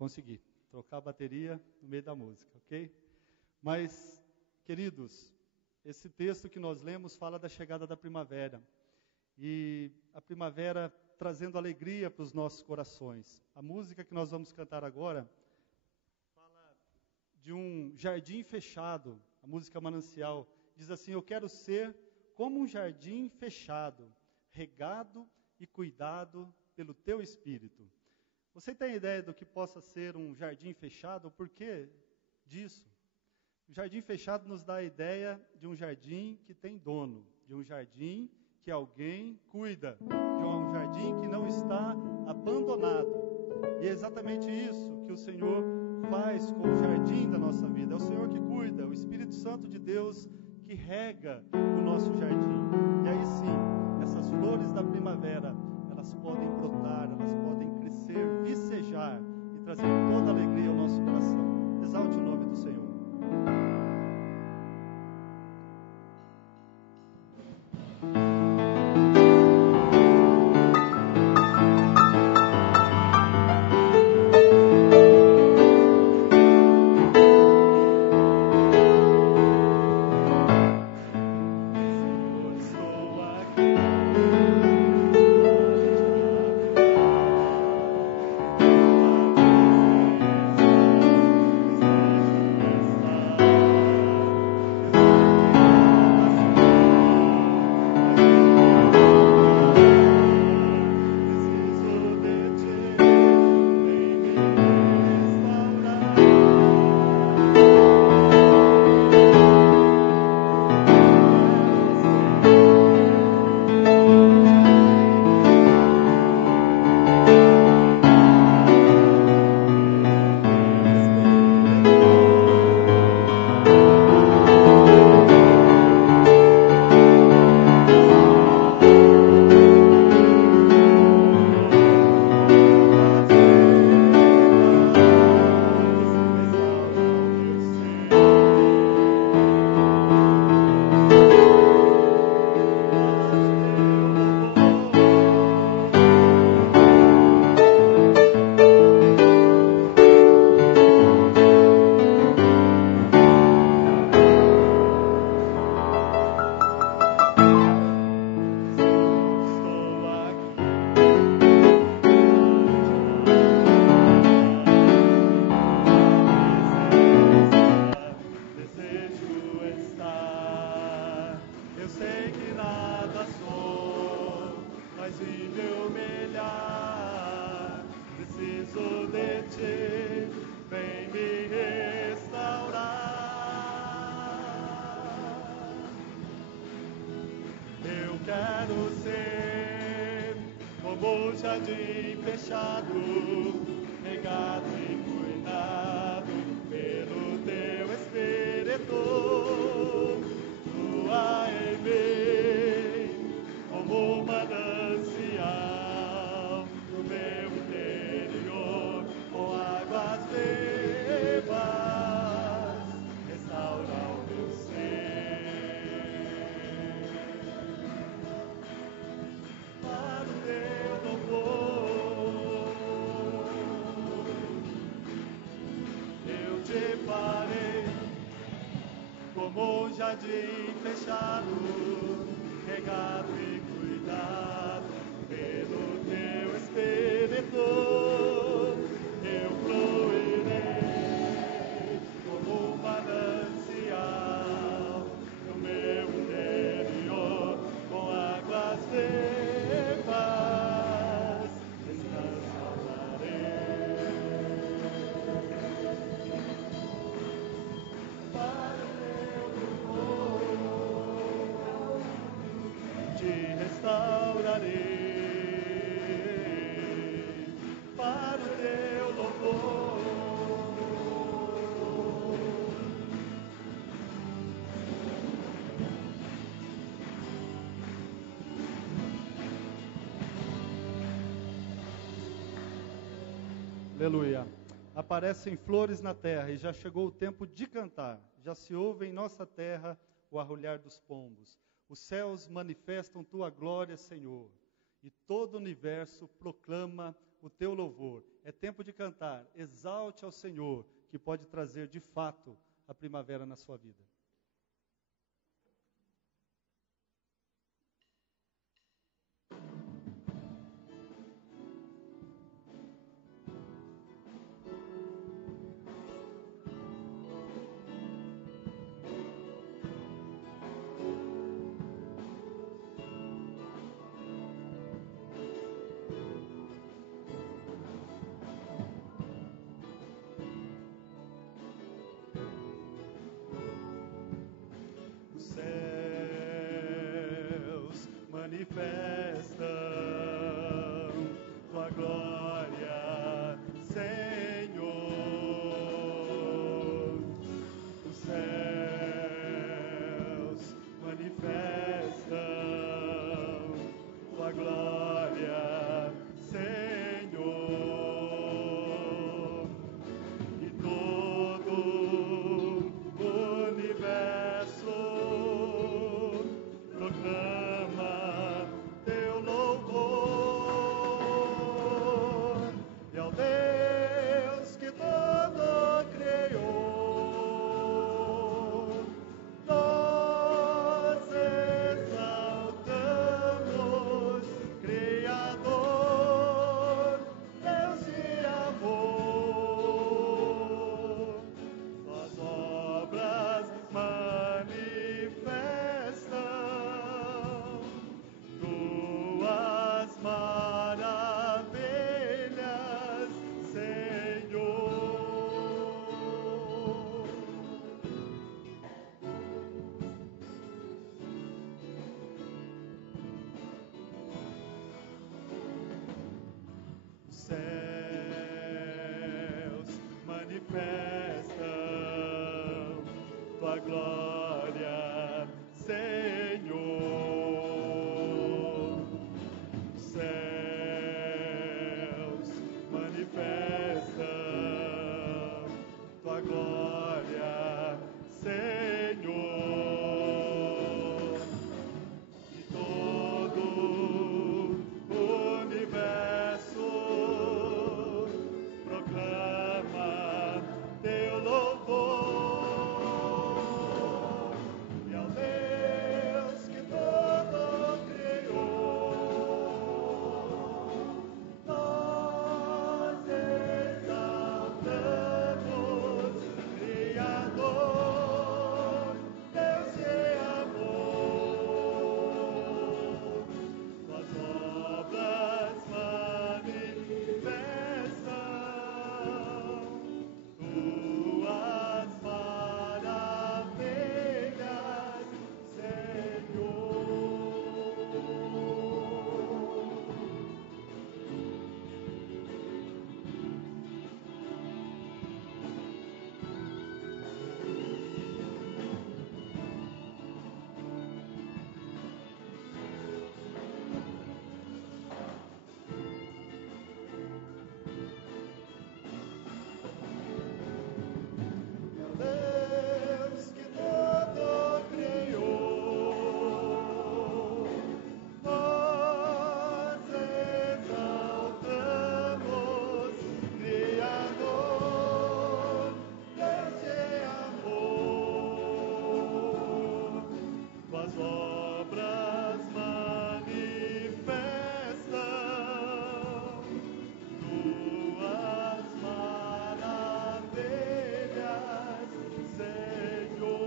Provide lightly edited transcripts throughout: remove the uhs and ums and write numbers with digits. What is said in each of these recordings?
Consegui trocar a bateria no meio da música, ok? Mas, queridos, esse texto que nós lemos fala da chegada da primavera. E a primavera trazendo alegria para os nossos corações. A música que nós vamos cantar agora fala de um jardim fechado. A música Manancial diz assim: eu quero ser como um jardim fechado, regado e cuidado pelo teu Espírito. Você tem ideia do que possa ser um jardim fechado? O porquê disso? O jardim fechado nos dá a ideia de um jardim que tem dono, de um jardim que alguém cuida, de um jardim que não está abandonado. E é exatamente isso que o Senhor faz com o jardim da nossa vida. É o Senhor que cuida, o Espírito Santo de Deus que rega o nosso jardim. E aí sim, essas flores da primavera, elas podem brotar, elas podem crescer, vicejar e trazer toda a alegria ao nosso coração. Exalte o nome do Senhor. Quero ser como um jardim fechado, regado e cuidado pelo teu Espírito. Flua em mim como um manancial no meu interior, com águas vivas, restaura o meu ser. Eu te farei como um jardim fechado, regado e cuidado pelo teu Espírito. Eu fluirei como um manancial no meu interior, com águas vivas, descansarei. Para o teu louvor, te restaurarei. Para o teu louvor. Aleluia. Aparecem flores na terra e já chegou o tempo de cantar. Já se ouve em nossa terra o arrulhar dos pombos. Os céus manifestam tua glória, Senhor. e todo o universo proclama o teu louvor. É tempo de cantar, exalte ao Senhor, que pode trazer de fato a primavera na sua vida. Manifestam tua glória, Senhor. Os céus manifestam tua glória, Senhor. E todo o universo proclama teu louvor, e ao Deus que todo criou, nós exaltamos, Criador, Deus de amor. Suas obras manifestam tuas maravilhas, Senhor. Os céus manifestam tua glória, Senhor. Os céus manifestam tua glória, Senhor. E todo o universo proclama teu louvor, e ao Deus que todo criou, nós exaltamos, Criador, Deus de amor. Tuas obras manifestam tuas maravilhas, Deus que todo criou, nós exaltamos, Criador, Deus de amor. Tuas obras manifestam tuas maravilhas, Senhor.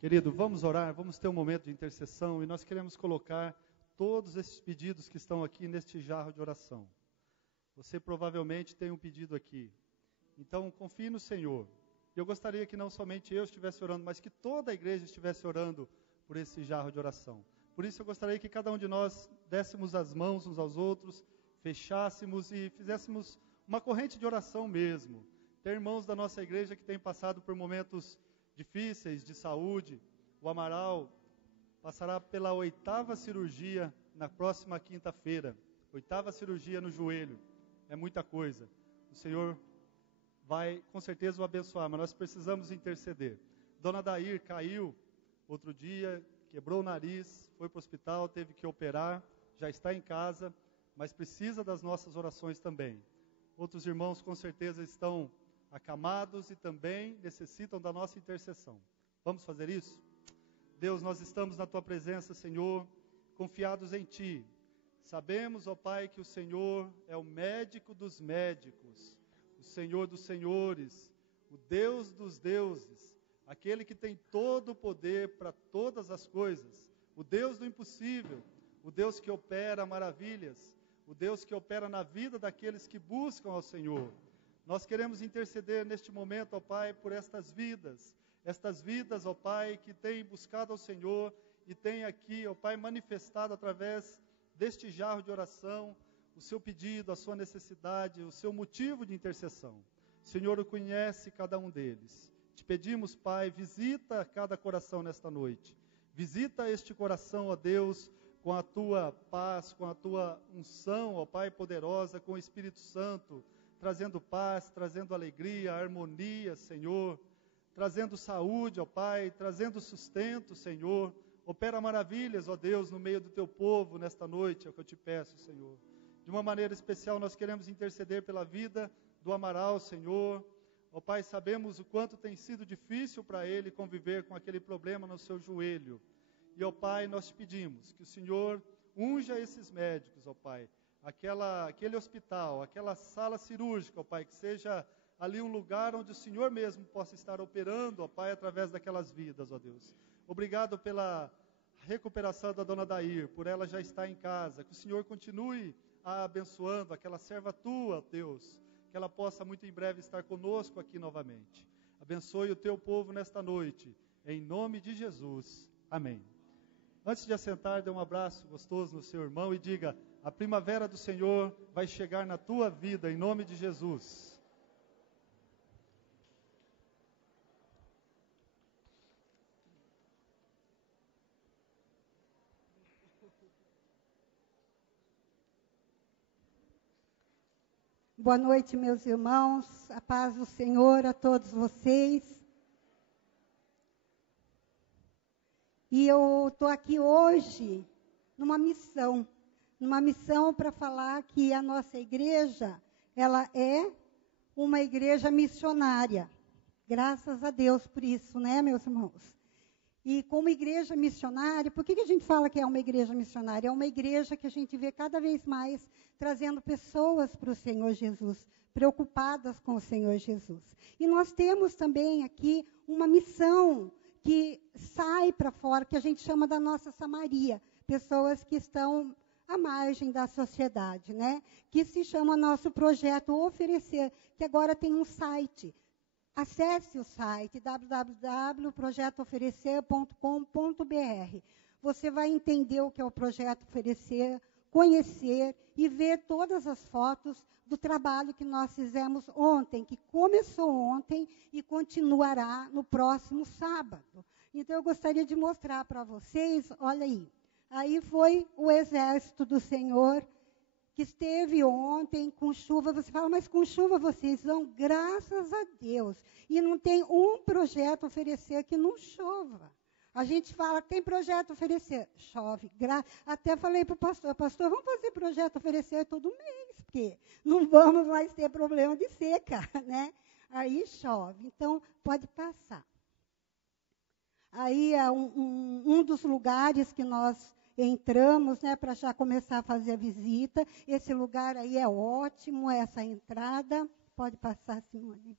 Querido, vamos orar, vamos ter um momento de intercessão e nós queremos colocar todos esses pedidos que estão aqui neste jarro de oração. Você provavelmente tem um pedido aqui. Então, confie no Senhor. Eu gostaria que não somente eu estivesse orando, mas que toda a igreja estivesse orando por esse jarro de oração. Por isso eu gostaria que cada um de nós dessemos as mãos uns aos outros, fechássemos e fizéssemos uma corrente de oração mesmo. Tem irmãos da nossa igreja que têm passado por momentos difíceis de saúde. O Amaral passará pela 8ª cirurgia na próxima quinta-feira. 8ª cirurgia no joelho. É muita coisa. O Senhor vai, com certeza, o abençoar, mas nós precisamos interceder. Dona Dair caiu outro dia, quebrou o nariz, foi para o hospital, teve que operar, já está em casa, mas precisa das nossas orações também. Outros irmãos, com certeza, estão acamados e também necessitam da nossa intercessão. Vamos fazer isso? Deus, nós estamos na Tua presença, Senhor, confiados em Ti. Sabemos, ó Pai, que o Senhor é o médico dos médicos, o Senhor dos senhores, o Deus dos deuses, aquele que tem todo o poder para todas as coisas, o Deus do impossível, o Deus que opera maravilhas, o Deus que opera na vida daqueles que buscam ao Senhor. Nós queremos interceder neste momento, ó Pai, por estas vidas, ó Pai, que têm buscado ao Senhor e têm aqui, ó Pai, manifestado através deste jarro de oração o seu pedido, a sua necessidade, o seu motivo de intercessão. O Senhor o conhece cada um deles. Te pedimos, Pai, visita cada coração nesta noite. Visita este coração, ó Deus, com a Tua paz, com a Tua unção, ó Pai, poderosa, com o Espírito Santo, trazendo paz, trazendo alegria, harmonia, Senhor, trazendo saúde, ó Pai, trazendo sustento, Senhor. Opera maravilhas, ó Deus, no meio do Teu povo nesta noite, é o que eu te peço, Senhor. De uma maneira especial, nós queremos interceder pela vida do Amaral, Senhor. Ó Pai, sabemos o quanto tem sido difícil para ele conviver com aquele problema no seu joelho. E, ó Pai, nós te pedimos que o Senhor unja esses médicos, ó Pai, aquele hospital, aquela sala cirúrgica, ó Pai, que seja ali um lugar onde o Senhor mesmo possa estar operando, ó Pai, através daquelas vidas, ó Deus. Obrigado pela recuperação da Dona Dair, por ela já estar em casa, que o Senhor continue a abençoando aquela serva Tua, Deus, que ela possa muito em breve estar conosco aqui novamente. Abençoe o Teu povo nesta noite, em nome de Jesus. Amém. Antes de assentar, dê um abraço gostoso no seu irmão e diga: a primavera do Senhor vai chegar na tua vida, em nome de Jesus. Boa noite, meus irmãos, a paz do Senhor a todos vocês. E eu estou aqui hoje numa missão para falar que a nossa igreja, ela é uma igreja missionária. Graças a Deus por isso, né, meus irmãos? E como igreja missionária, por que a gente fala que é uma igreja missionária? É uma igreja que a gente vê cada vez mais trazendo pessoas para o Senhor Jesus, preocupadas com o Senhor Jesus. E nós temos também aqui uma missão que sai para fora, que a gente chama da nossa Samaria, pessoas que estão à margem da sociedade, né? Que se chama nosso projeto Oferecer, que agora tem um site. Acesse o site www.projetoferecer.com.br. Você vai entender o que é o Projeto Oferecer, conhecer e ver todas as fotos do trabalho que nós fizemos ontem, que começou ontem e continuará no próximo sábado. Então, eu gostaria de mostrar para vocês, olha aí. Aí foi o exército do Senhor que esteve ontem com chuva. Você fala, mas com chuva vocês vão? Graças a Deus. E não tem um projeto Oferecer que não chova. A gente fala, tem projeto Oferecer, chove. Até falei para o pastor, vamos fazer projeto Oferecer todo mês, porque não vamos mais ter problema de seca, né? Aí chove, então pode passar. Aí é um dos lugares que nós entramos, né, para já começar a fazer a visita. Esse lugar aí é ótimo, essa entrada. Pode passar, Simone.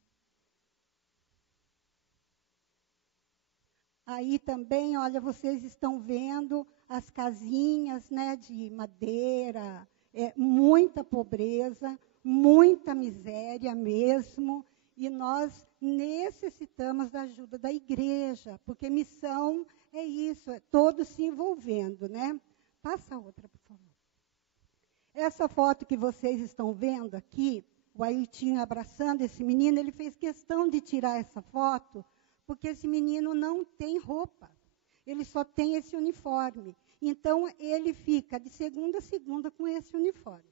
Aí também, olha, vocês estão vendo as casinhas, né, de madeira, muita pobreza, muita miséria mesmo, e nós necessitamos da ajuda da igreja, porque missão é isso, é todos se envolvendo, né? Passa outra, por favor. Essa foto que vocês estão vendo aqui, o Ailtinho abraçando esse menino, ele fez questão de tirar essa foto, porque esse menino não tem roupa. ele só tem esse uniforme. Então, ele fica de segunda a segunda com esse uniforme.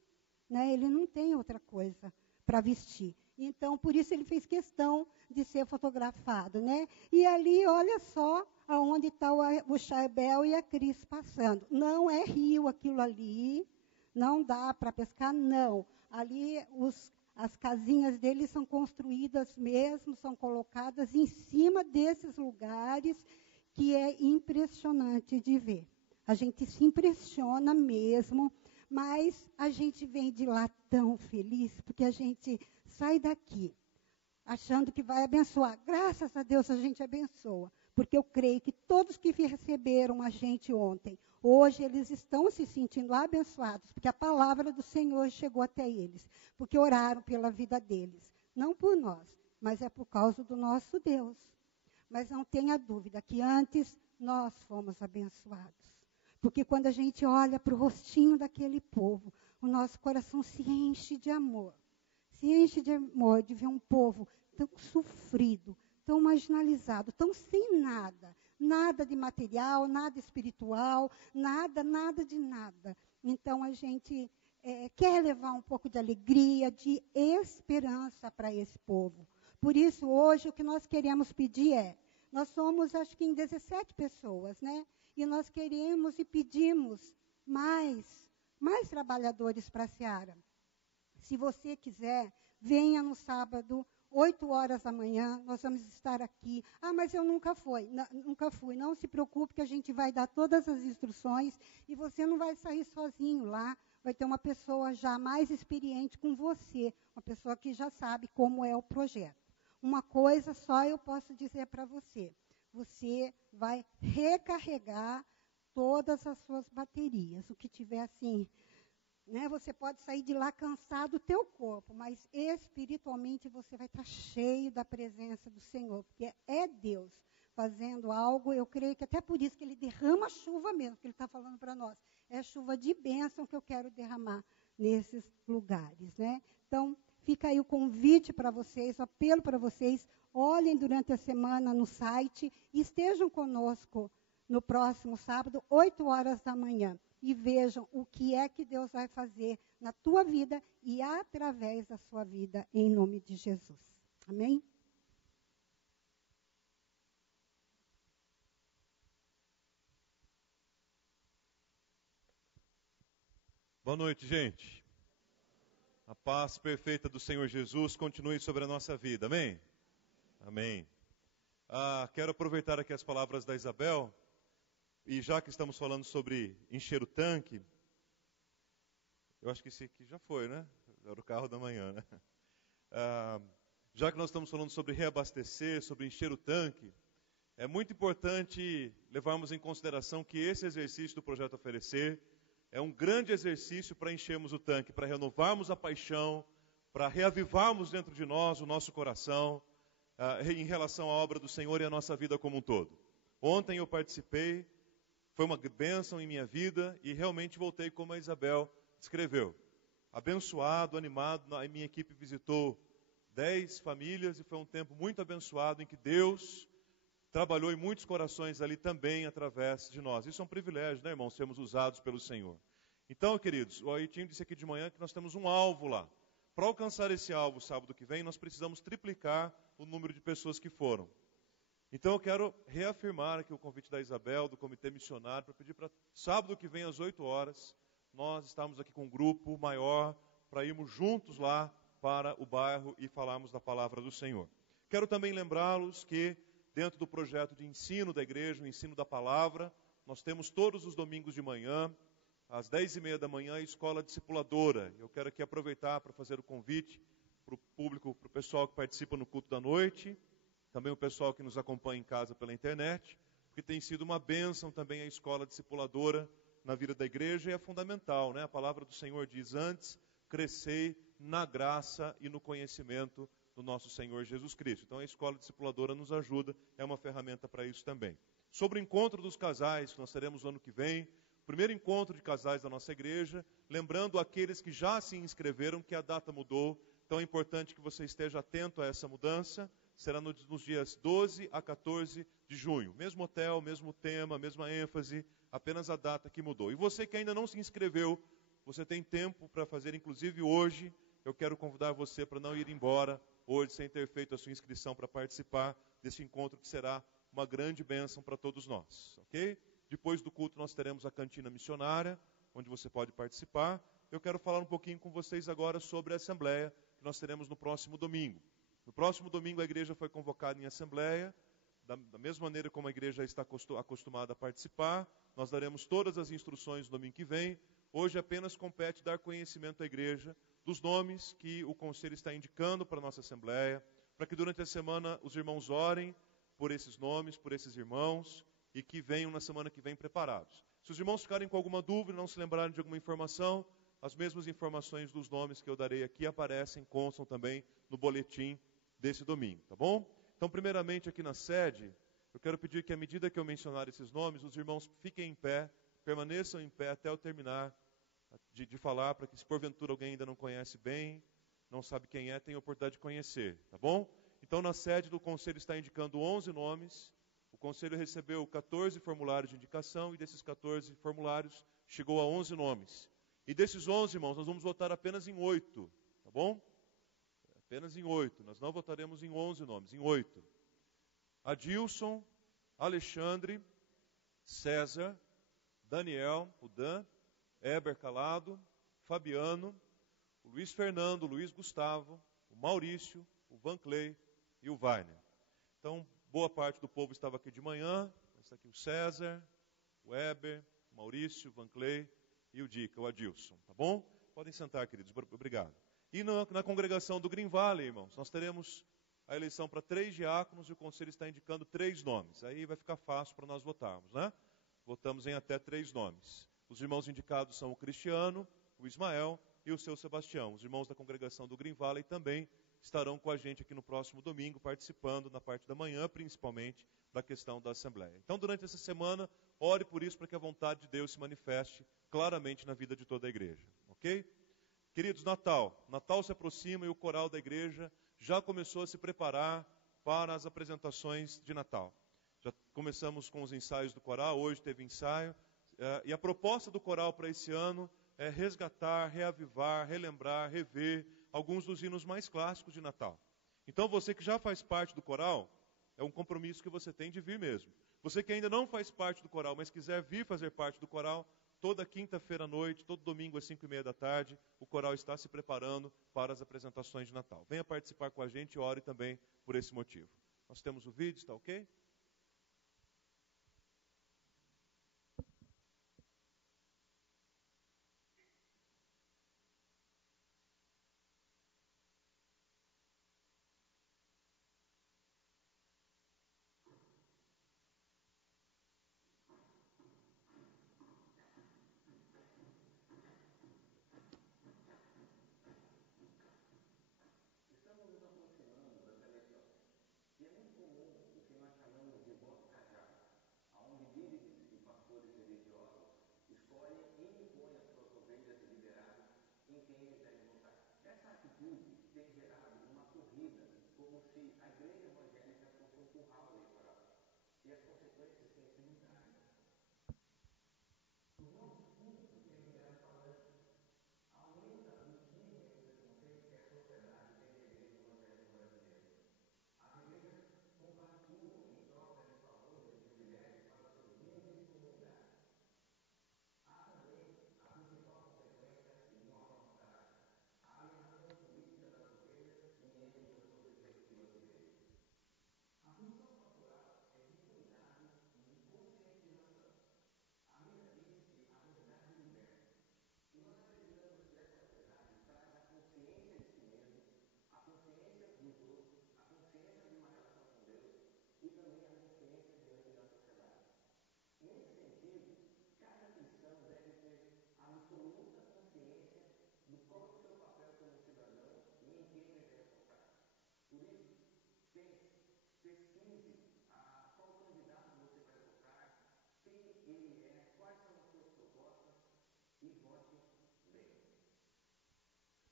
Né? Ele não tem outra coisa para vestir. Então, por isso ele fez questão de ser fotografado. Né? E ali, olha só aonde está o Charbel e a Cris passando. Não é rio aquilo ali, não dá para pescar, não. Ali, as casinhas deles são construídas mesmo, são colocadas em cima desses lugares, que é impressionante de ver. A gente se impressiona mesmo, mas a gente vem de lá tão feliz, porque a gente sai daqui achando que vai abençoar. Graças a Deus a gente abençoa, porque eu creio que todos que receberam a gente ontem, hoje eles estão se sentindo abençoados, porque a palavra do Senhor chegou até eles, porque oraram pela vida deles. Não por nós, mas é por causa do nosso Deus. Mas não tenha dúvida que antes nós fomos abençoados. Porque quando a gente olha para o rostinho daquele povo, o nosso coração se enche de amor. Se enche de amor de ver um povo tão sofrido, tão marginalizado, tão sem nada. Nada de material, nada espiritual, nada de nada. Então a gente quer levar um pouco de alegria, de esperança para esse povo. Por isso, hoje, o que nós queremos pedir nós somos, acho que, em 17 pessoas, né? E nós queremos e pedimos mais trabalhadores para a Seara. Se você quiser, venha no sábado, 8 horas da manhã, nós vamos estar aqui. Ah, mas eu nunca fui. Nunca fui. Não se preocupe que a gente vai dar todas as instruções e você não vai sair sozinho lá. Vai ter uma pessoa já mais experiente com você, uma pessoa que já sabe como é o projeto. Uma coisa só eu posso dizer para você. Você vai recarregar todas as suas baterias. O que tiver assim, né, você pode sair de lá cansado do teu corpo, mas espiritualmente você vai estar cheio da presença do Senhor, porque é Deus fazendo algo. Eu creio que até por isso que ele derrama chuva mesmo, que ele está falando para nós. É chuva de bênção que eu quero derramar nesses lugares. Né? Então, fica aí o convite para vocês, o apelo para vocês. Olhem durante a semana no site e estejam conosco no próximo sábado, 8 horas da manhã. E vejam o que é que Deus vai fazer na tua vida e através da sua vida, em nome de Jesus. Amém? Boa noite, gente. A paz perfeita do Senhor Jesus continue sobre a nossa vida. Amém? Amém. Quero aproveitar aqui as palavras da Isabel. E já que estamos falando sobre encher o tanque, eu acho que esse aqui já foi, né? Era o carro da manhã, né? Já que nós estamos falando sobre reabastecer, sobre encher o tanque, é muito importante levarmos em consideração que esse exercício do Projeto Oferecer é um grande exercício para enchermos o tanque, para renovarmos a paixão, para reavivarmos dentro de nós o nosso coração em relação à obra do Senhor e à nossa vida como um todo. Ontem eu participei, foi uma bênção em minha vida e realmente voltei como a Isabel descreveu. Abençoado, animado, a minha equipe visitou 10 famílias e foi um tempo muito abençoado em que Deus trabalhou em muitos corações ali também através de nós. Isso é um privilégio, né, irmãos, sermos usados pelo Senhor. Então, queridos, o Aitinho disse aqui de manhã que nós temos um alvo lá. Para alcançar esse alvo sábado que vem, nós precisamos triplicar o número de pessoas que foram. Então eu quero reafirmar aqui o convite da Isabel, do Comitê Missionário, para pedir para sábado que vem às 8 horas, nós estamos aqui com um grupo maior para irmos juntos lá para o bairro e falarmos da palavra do Senhor. Quero também lembrá-los que dentro do projeto de ensino da igreja, o ensino da palavra, nós temos todos os domingos de manhã, às 10h30 da manhã, a escola discipuladora. Eu quero aqui aproveitar para fazer o convite para o público, para o pessoal que participa no culto da noite, também o pessoal que nos acompanha em casa pela internet, porque tem sido uma bênção também a escola discipuladora na vida da igreja e é fundamental, né? A palavra do Senhor diz: antes crescei na graça e no conhecimento do nosso Senhor Jesus Cristo. Então a escola discipuladora nos ajuda, é uma ferramenta para isso também. Sobre o encontro dos casais, que nós teremos no ano que vem, primeiro encontro de casais da nossa igreja, lembrando aqueles que já se inscreveram que a data mudou, então é importante que você esteja atento a essa mudança. será nos dias 12 a 14 de junho. Mesmo hotel, mesmo tema, mesma ênfase, apenas a data que mudou. E você que ainda não se inscreveu, você tem tempo para fazer, inclusive hoje. Eu quero convidar você para não ir embora hoje sem ter feito a sua inscrição para participar desse encontro que será uma grande bênção para todos nós, ok? Depois do culto nós teremos a cantina missionária, onde você pode participar. Eu quero falar um pouquinho com vocês agora sobre a assembleia que nós teremos no próximo domingo. No próximo domingo a igreja foi convocada em assembleia, da mesma maneira como a igreja está acostumada a participar. Nós daremos todas as instruções no domingo que vem. Hoje apenas compete dar conhecimento à igreja dos nomes que o conselho está indicando para a nossa assembleia, para que durante a semana os irmãos orem por esses nomes, por esses irmãos, e que venham na semana que vem preparados. Se os irmãos ficarem com alguma dúvida, não se lembrarem de alguma informação, as mesmas informações dos nomes que eu darei aqui aparecem, constam também no boletim desse domingo, tá bom? Então, primeiramente aqui na sede, eu quero pedir que à medida que eu mencionar esses nomes, os irmãos fiquem em pé, permaneçam em pé até eu terminar de falar, para que se porventura alguém ainda não conhece bem, não sabe quem é, tenha a oportunidade de conhecer, tá bom? Então, na sede do conselho está indicando 11 nomes. O conselho recebeu 14 formulários de indicação e desses 14 formulários chegou a 11 nomes. E desses 11, irmãos, nós vamos votar apenas em 8, tá bom? Apenas em 8. Nós não votaremos em 11 nomes, em 8. Adilson, Alexandre, César, Daniel, o Dan, Heber Calado, Fabiano, o Luiz Fernando, o Luiz Gustavo, o Maurício, o Van Clay e o Weiner. Então, boa parte do povo estava aqui de manhã. Está aqui o César, o Heber, o Maurício, o Van Clay e o Dica, o Adilson. Tá bom? Podem sentar, queridos. Obrigado. E na congregação do Green Valley, irmãos, nós teremos a eleição para 3 diáconos e o conselho está indicando 3 nomes. Aí vai ficar fácil para nós votarmos, né? Votamos em até 3 nomes. Os irmãos indicados são o Cristiano, o Ismael e o seu Sebastião. Os irmãos da congregação do Green Valley também estarão com a gente aqui no próximo domingo, participando na parte da manhã, principalmente, da questão da Assembleia. Então, durante essa semana, ore por isso, para que a vontade de Deus se manifeste claramente na vida de toda a igreja, ok? Queridos, Natal. Natal se aproxima e o coral da igreja já começou a se preparar para as apresentações de Natal. Já começamos com os ensaios do coral, hoje teve ensaio, e a proposta do coral para esse ano é resgatar, reavivar, relembrar, rever alguns dos hinos mais clássicos de Natal. Então, você que já faz parte do coral, é um compromisso que você tem de vir mesmo. Você que ainda não faz parte do coral, mas quiser vir fazer parte do coral, toda quinta-feira à noite, todo domingo às 5:30 da tarde, o coral está se preparando para as apresentações de Natal. Venha participar com a gente e ore também por esse motivo. Nós temos o vídeo, está ok?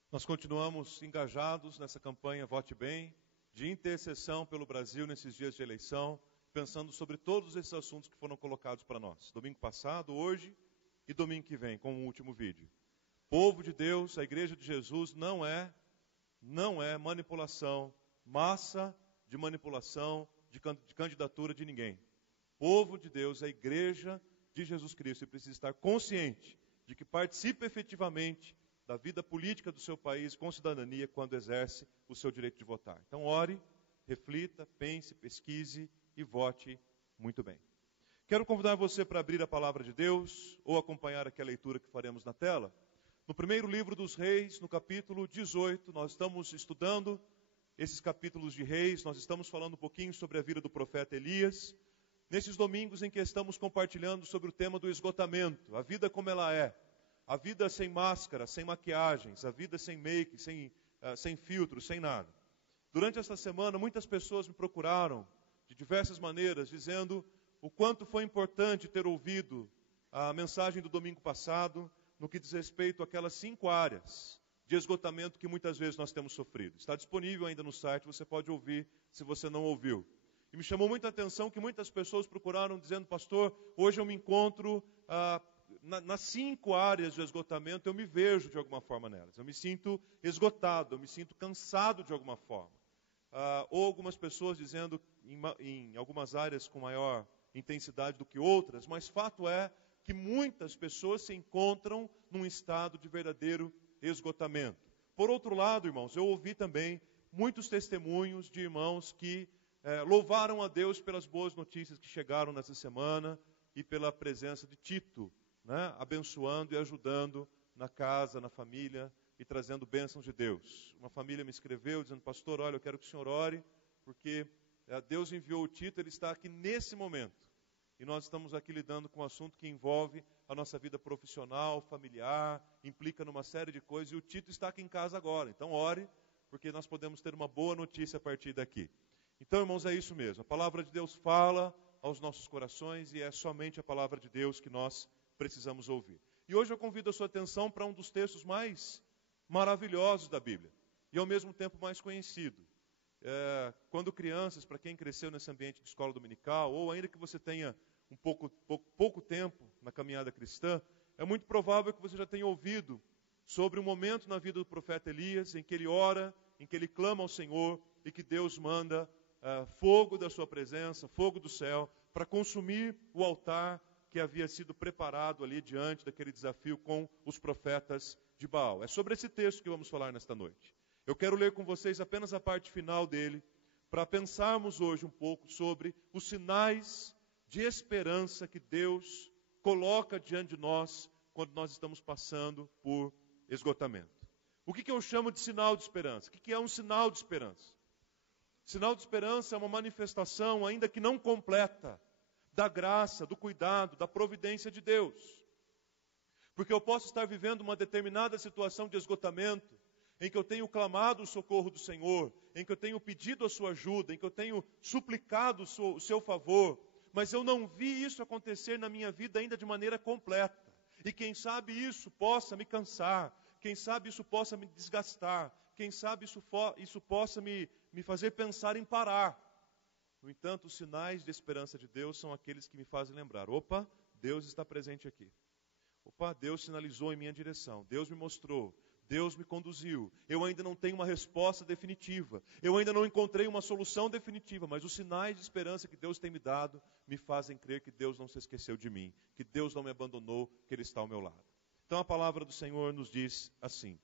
Nós continuamos engajados nessa campanha Vote Bem, de intercessão pelo Brasil nesses dias de eleição, pensando sobre todos esses assuntos que foram colocados para nós. Domingo passado, hoje e domingo que vem, com o último vídeo. Povo de Deus, a Igreja de Jesus não é manipulação, massa de manipulação de candidatura de ninguém. Povo de Deus, a Igreja de Jesus Cristo, e precisa estar consciente de que participa efetivamente da vida política do seu país com cidadania quando exerce o seu direito de votar. Então ore, reflita, pense, pesquise e vote muito bem. Quero convidar você para abrir a palavra de Deus ou acompanhar aqui a leitura que faremos na tela. No primeiro livro dos Reis, no capítulo 18, nós estamos estudando esses capítulos de Reis, nós estamos falando um pouquinho sobre a vida do profeta Elias, nesses domingos em que estamos compartilhando sobre o tema do esgotamento, a vida como ela é, a vida sem máscara, sem maquiagens, a vida sem make, sem filtro, sem nada. Durante esta semana, muitas pessoas me procuraram de diversas maneiras, dizendo o quanto foi importante ter ouvido a mensagem do domingo passado, no que diz respeito àquelas 5 áreas de esgotamento que muitas vezes nós temos sofrido. Está disponível ainda no site, você pode ouvir se você não ouviu. E me chamou muita atenção que muitas pessoas procuraram dizendo, pastor, hoje eu me encontro nas 5 áreas de esgotamento, eu me vejo de alguma forma nelas. Eu me sinto esgotado, eu me sinto cansado de alguma forma. Ou algumas pessoas dizendo em algumas áreas com maior intensidade do que outras, mas fato é que muitas pessoas se encontram num estado de verdadeiro esgotamento. Por outro lado, irmãos, eu ouvi também muitos testemunhos de irmãos que louvaram a Deus pelas boas notícias que chegaram nessa semana e pela presença de Tito, né, abençoando e ajudando na casa, na família e trazendo bênçãos de Deus. Uma família me escreveu dizendo, pastor, olha, eu quero que o senhor ore, porque Deus enviou o Tito, ele está aqui nesse momento. E nós estamos aqui lidando com um assunto que envolve a nossa vida profissional, familiar, implica numa série de coisas, e o Tito está aqui em casa agora. Então ore, porque nós podemos ter uma boa notícia a partir daqui. Então, irmãos, é isso mesmo. A palavra de Deus fala aos nossos corações e é somente a palavra de Deus que nós precisamos ouvir. E hoje eu convido a sua atenção para um dos textos mais maravilhosos da Bíblia e ao mesmo tempo mais conhecido. Quando crianças, para quem cresceu nesse ambiente de escola dominical, ou ainda que você tenha pouco tempo na caminhada cristã, é muito provável que você já tenha ouvido sobre um momento na vida do profeta Elias, em que ele ora, em que ele clama ao Senhor, e que Deus manda fogo da sua presença, fogo do céu, para consumir o altar que havia sido preparado ali diante daquele desafio com os profetas de Baal. É sobre esse texto que vamos falar nesta noite. Eu quero ler com vocês apenas a parte final dele, para pensarmos hoje um pouco sobre os sinais de esperança que Deus coloca diante de nós quando nós estamos passando por esgotamento. O que eu chamo de sinal de esperança? O que é um sinal de esperança? Sinal de esperança é uma manifestação, ainda que não completa, da graça, do cuidado, da providência de Deus. Porque eu posso estar vivendo uma determinada situação de esgotamento, em que eu tenho clamado o socorro do Senhor, em que eu tenho pedido a sua ajuda, em que eu tenho suplicado o seu favor, mas eu não vi isso acontecer na minha vida ainda de maneira completa. E quem sabe isso possa me cansar, quem sabe isso possa me desgastar, quem sabe isso possa me fazer pensar em parar. No entanto, os sinais de esperança de Deus são aqueles que me fazem lembrar, opa, Deus está presente aqui. Opa, Deus sinalizou em minha direção, Deus me mostrou, Deus me conduziu. Eu ainda não tenho uma resposta definitiva. Eu ainda não encontrei uma solução definitiva. Mas os sinais de esperança que Deus tem me dado me fazem crer que Deus não se esqueceu de mim. Que Deus não me abandonou, que Ele está ao meu lado. Então a palavra do Senhor nos diz assim.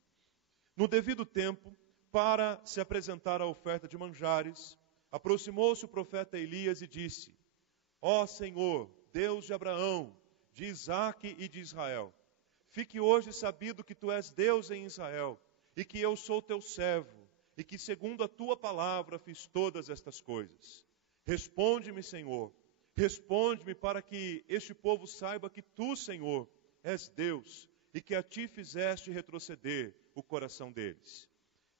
No devido tempo, para se apresentar a oferta de manjares, aproximou-se o profeta Elias e disse, ó Senhor, Deus de Abraão, de Isaque e de Israel, fique hoje sabido que tu és Deus em Israel, e que eu sou teu servo, e que segundo a tua palavra fiz todas estas coisas. Responde-me, Senhor, responde-me para que este povo saiba que tu, Senhor, és Deus, e que a ti fizeste retroceder o coração deles.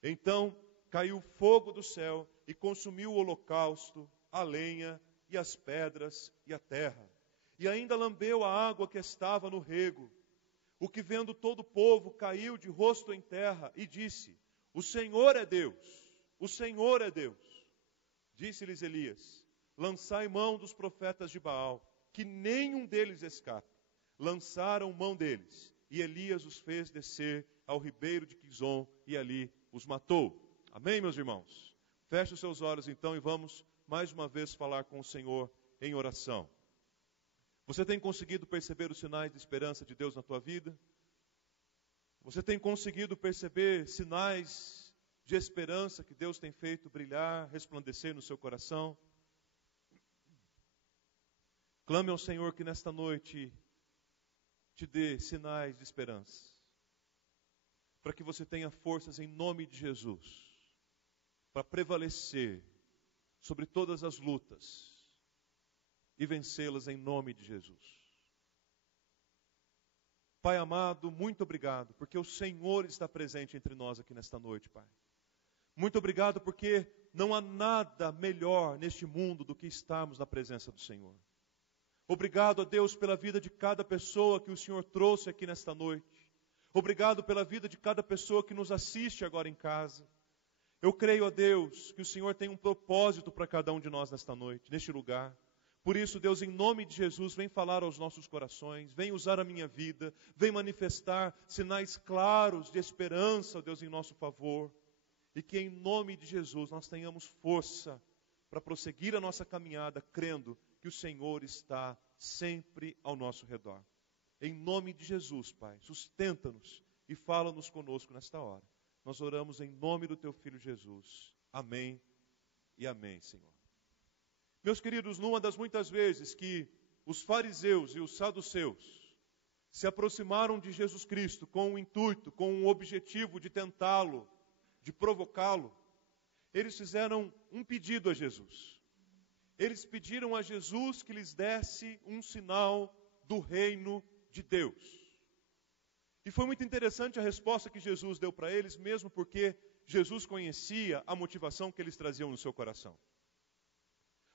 Então caiu fogo do céu e consumiu o holocausto, a lenha e as pedras e a terra, e ainda lambeu a água que estava no rego. O que vendo todo o povo caiu de rosto em terra e disse, o Senhor é Deus, o Senhor é Deus. Disse-lhes Elias: lançai mão dos profetas de Baal, que nenhum deles escape. Lançaram mão deles, e Elias os fez descer ao ribeiro de Quizon, e ali os matou. Amém, meus irmãos? Feche os seus olhos então e vamos mais uma vez falar com o Senhor em oração. Você tem conseguido perceber os sinais de esperança de Deus na tua vida? Você tem conseguido perceber sinais de esperança que Deus tem feito brilhar, resplandecer no seu coração? Clame ao Senhor que nesta noite te dê sinais de esperança, para que você tenha forças em nome de Jesus, para prevalecer sobre todas as lutas e vencê-las em nome de Jesus. Pai amado, muito obrigado, porque o Senhor está presente entre nós aqui nesta noite, Pai. Muito obrigado porque não há nada melhor neste mundo do que estarmos na presença do Senhor. Obrigado a Deus pela vida de cada pessoa que o Senhor trouxe aqui nesta noite. Obrigado pela vida de cada pessoa que nos assiste agora em casa. Eu creio a Deus que o Senhor tem um propósito para cada um de nós nesta noite, neste lugar. Por isso, Deus, em nome de Jesus, vem falar aos nossos corações, vem usar a minha vida, vem manifestar sinais claros de esperança, Deus, em nosso favor. E que em nome de Jesus nós tenhamos força para prosseguir a nossa caminhada, crendo que o Senhor está sempre ao nosso redor. Em nome de Jesus, Pai, sustenta-nos e fala-nos conosco nesta hora. Nós oramos em nome do Teu Filho Jesus. Amém e amém, Senhor. Meus queridos, numa das muitas vezes que os fariseus e os saduceus se aproximaram de Jesus Cristo com o intuito, com o objetivo de tentá-lo, de provocá-lo, eles fizeram um pedido a Jesus. Eles pediram a Jesus que lhes desse um sinal do reino de Deus. E foi muito interessante a resposta que Jesus deu para eles, mesmo porque Jesus conhecia a motivação que eles traziam no seu coração.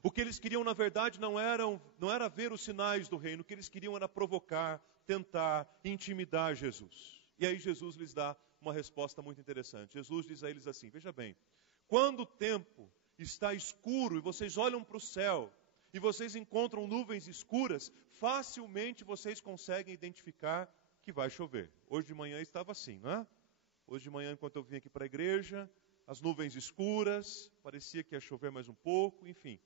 O que eles queriam, na verdade, não era ver os sinais do reino. O que eles queriam era provocar, tentar, intimidar Jesus. E aí Jesus lhes dá uma resposta muito interessante. Jesus diz a eles assim: veja bem, quando o tempo está escuro e vocês olham para o céu e vocês encontram nuvens escuras, facilmente vocês conseguem identificar que vai chover. Hoje de manhã estava assim, não é? Hoje de manhã, enquanto eu vim aqui para a igreja, as nuvens escuras, parecia que ia chover mais um pouco, enfim.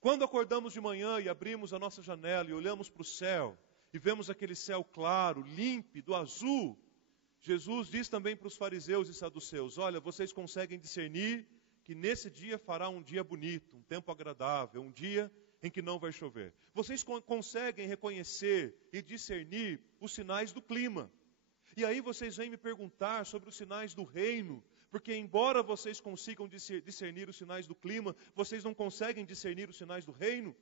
Quando acordamos de manhã e abrimos a nossa janela e olhamos para o céu e vemos aquele céu claro, límpido, azul, Jesus diz também para os fariseus e saduceus: olha, vocês conseguem discernir que nesse dia fará um dia bonito, um tempo agradável, um dia em que não vai chover. Vocês conseguem reconhecer e discernir os sinais do clima. E aí vocês vêm me perguntar sobre os sinais do reino, porque embora vocês consigam discernir os sinais do clima, vocês não conseguem discernir os sinais do reino?